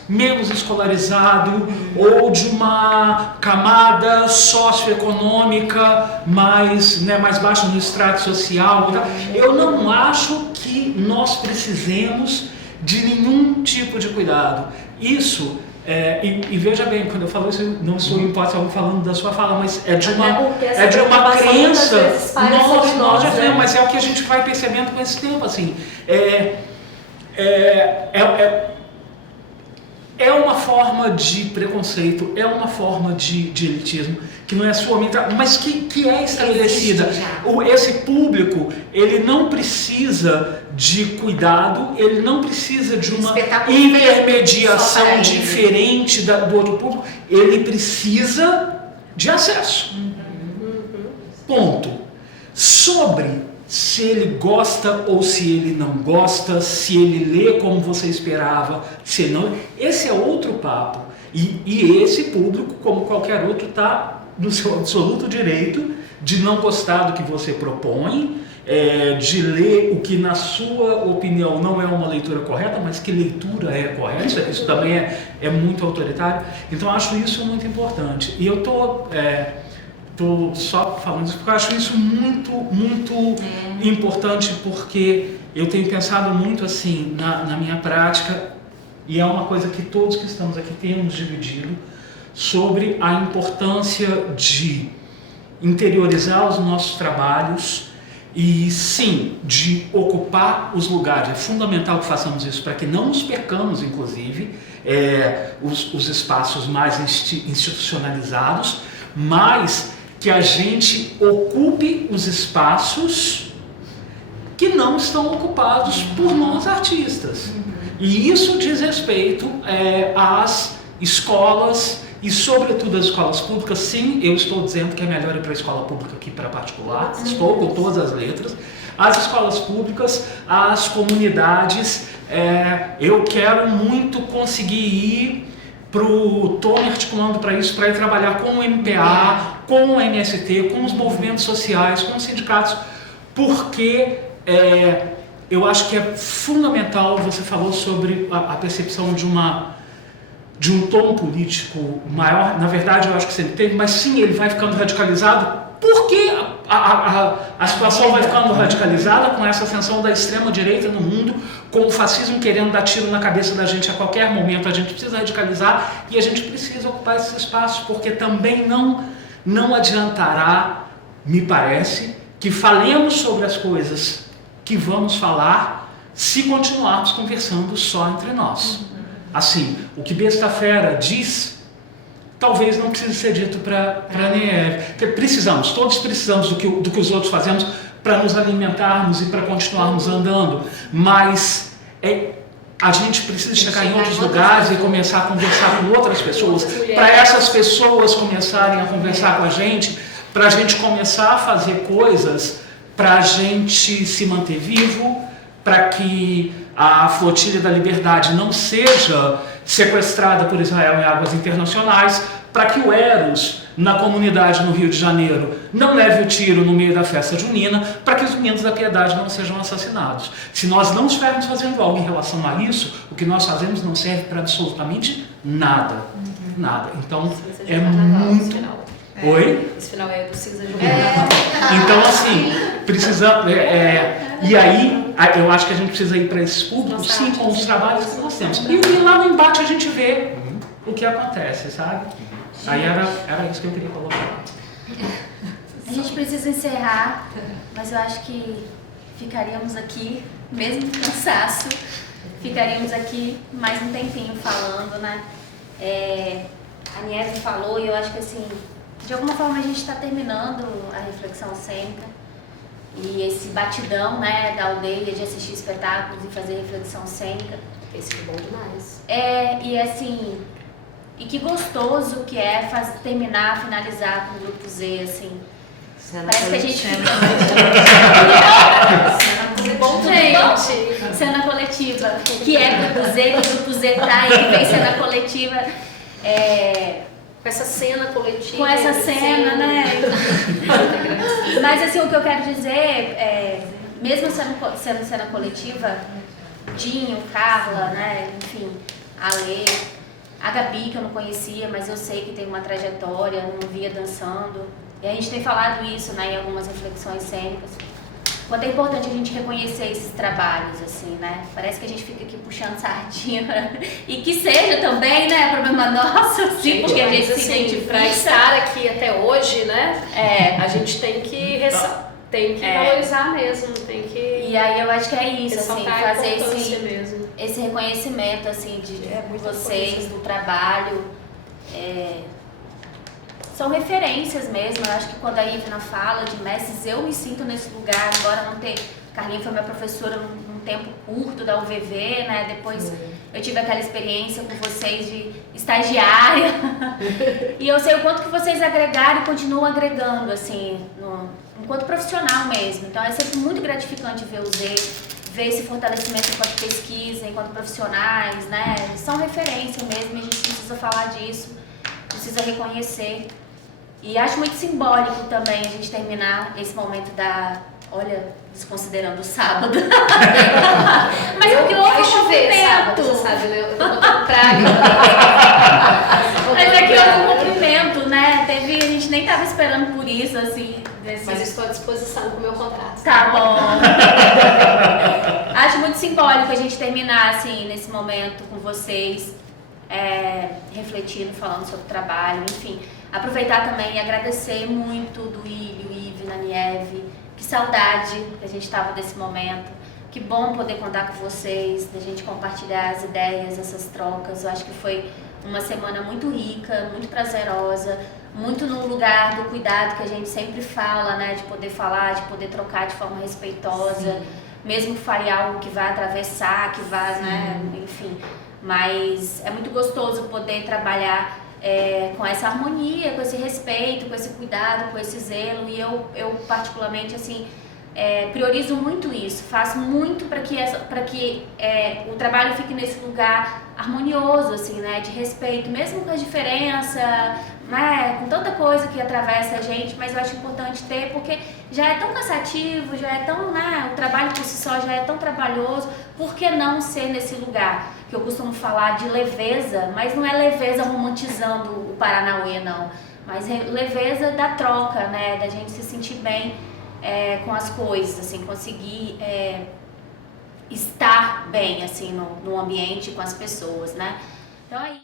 menos escolarizado ou de uma camada socioeconômica mais baixa no extrato social. Eu não acho que nós precisemos de nenhum tipo de cuidado. Isso, e veja bem, quando eu falo isso, não sou em hipótese alguma falando da sua fala, mas é de uma crença, nós já vemos, mas é o que a gente vai percebendo com esse tempo, assim, é uma forma de preconceito, é uma forma de elitismo, que não é somente, mas que é estabelecida. Esse público, ele não precisa de cuidado, ele não precisa de uma intermediação diferente do outro público, ele precisa de acesso. Ponto. Sobre se ele gosta ou se ele não gosta, se ele lê como você esperava, se não... Esse é outro papo. E esse público, como qualquer outro, está no seu absoluto direito de não gostar do que você propõe, de ler o que na sua opinião não é uma leitura correta, mas que leitura é correta. Isso também é muito autoritário. Então eu acho isso muito importante. E eu estou só falando isso porque eu acho isso muito importante, porque eu tenho pensado muito assim na minha prática, e é uma coisa que todos que estamos aqui temos dividido, sobre a importância de interiorizar os nossos trabalhos e sim, de ocupar os lugares. É fundamental que façamos isso para que não nos percamos, inclusive, os espaços mais institucionalizados, mas que a gente ocupe os espaços que não estão ocupados por nós artistas. E isso diz respeito às escolas e, sobretudo, às escolas públicas. Sim, eu estou dizendo que é melhor ir para a escola pública que para a particular, estou com todas as letras. As escolas públicas, as comunidades, eu quero muito conseguir ir estou me articulando para isso, para ir trabalhar com o MPA, com o MST, com os movimentos sociais, com os sindicatos, porque eu acho que é fundamental. Você falou sobre a percepção de um tom político maior. Na verdade, eu acho que sempre teve, mas sim, ele vai ficando radicalizado, porque a situação vai ficando radicalizada com essa ascensão da extrema-direita no mundo, com o fascismo querendo dar tiro na cabeça da gente a qualquer momento. A gente precisa radicalizar e a gente precisa ocupar esses espaços, porque também não adiantará, me parece, que falemos sobre as coisas que vamos falar se continuarmos conversando só entre nós. Assim, o que Besta Fera diz, talvez não precise ser dito para Nieve. Todos precisamos do que os outros fazemos para nos alimentarmos e para continuarmos andando, mas a gente precisa chegar em outros lugares e começar a conversar com outras pessoas, para essas pessoas começarem a conversar com a gente, para a gente começar a fazer coisas para a gente se manter vivo, para que a flotilha da liberdade não seja sequestrada por Israel em águas internacionais, para que o Eros, na comunidade no Rio de Janeiro, não leve o tiro no meio da festa junina, para que os meninos da piedade não sejam assassinados. Se nós não estivermos fazendo algo em relação a isso, o que nós fazemos não serve para absolutamente nada. Nada. Então, é muito... Oi? Esse final é do Cinza de Então, assim, precisa... E aí, eu acho que a gente precisa ir para esses públicos, sim, com os trabalhos que nós temos. E lá no embate a gente vê o que acontece, sabe? Aí era isso que eu queria colocar. A gente precisa encerrar, mas eu acho que ficaríamos aqui, mesmo com cansaço, ficaríamos aqui mais um tempinho falando, né? A Nieve falou, e eu acho que assim, de alguma forma a gente está terminando a reflexão cênica e esse batidão, né, da aldeia de assistir espetáculos e fazer reflexão cênica. Esse foi bom demais. E assim, e que gostoso que é finalizar com o Grupo Z, assim. Parece que a gente fica... Bom, gente. Cena coletiva, que é Grupo Z, que o Grupo Z tá aí, que vem cena coletiva. Com essa cena coletiva. Com essa cena, né? Mas assim, o que eu quero dizer, mesmo sendo cena coletiva, Dinho, Carla, né? Enfim, Ale, a Gabi, que eu não conhecia, mas eu sei que tem uma trajetória, não via dançando. E a gente tem falado isso, né, em algumas reflexões cênicas. Quanto é importante a gente reconhecer esses trabalhos, assim, né? Parece que a gente fica aqui puxando sardinha. E que seja também, né, problema nosso, sim, porque a gente se identifica. Pra estar aqui até hoje, né, a gente tem que valorizar mesmo, tem que... E aí eu acho que é isso, assim, fazer esse reconhecimento, assim, de vocês, do trabalho. são referências mesmo. Eu acho que quando a Ivna fala de mestres, eu me sinto nesse lugar, embora não ter... Carlinha foi minha professora num tempo curto da UVV, né? Depois eu tive aquela experiência com vocês de estagiária. E eu sei o quanto que vocês agregaram e continuam agregando, assim, enquanto profissional mesmo. Então é sempre muito gratificante ver o Zê, ver esse fortalecimento enquanto pesquisa, enquanto profissionais, né? São referência mesmo e a gente precisa falar disso, precisa reconhecer. E acho muito simbólico também a gente terminar esse momento olha, desconsiderando o sábado. Mas porque vai chover sábado, você sabe, né? Eu tô botando praga. Mas aqui houve um cumprimento, né? A gente nem tava esperando por isso, assim. Mas estou à disposição com o meu contrato. Tá bom. Acho muito simbólico a gente terminar, assim, nesse momento com vocês, refletindo, falando sobre o trabalho, enfim. Aproveitar também e agradecer muito do Ilho, Ivna, Nieve. Que saudade que a gente estava desse momento. Que bom poder contar com vocês, da gente compartilhar as ideias, essas trocas. Eu acho que foi uma semana muito rica, muito prazerosa, muito no lugar do cuidado que a gente sempre fala, né? De poder falar, de poder trocar de forma respeitosa, sim, mesmo que fale algo que vai atravessar, que vá, né? Enfim. Mas é muito gostoso poder trabalhar com essa harmonia, com esse respeito, com esse cuidado, com esse zelo. E eu particularmente, assim, priorizo muito isso, faço muito para que o trabalho fique nesse lugar harmonioso, assim, né, de respeito, mesmo com a diferença, né, com tanta coisa que atravessa a gente, mas eu acho importante ter, porque já é tão cansativo, já é tão, né, o trabalho por si só já é tão trabalhoso, por que não ser nesse lugar? Que eu costumo falar de leveza, mas não é leveza romantizando o Paranauê, não, mas leveza da troca, né, da gente se sentir bem com as coisas, assim, conseguir estar bem, assim, no ambiente, com as pessoas, né? Então, aí...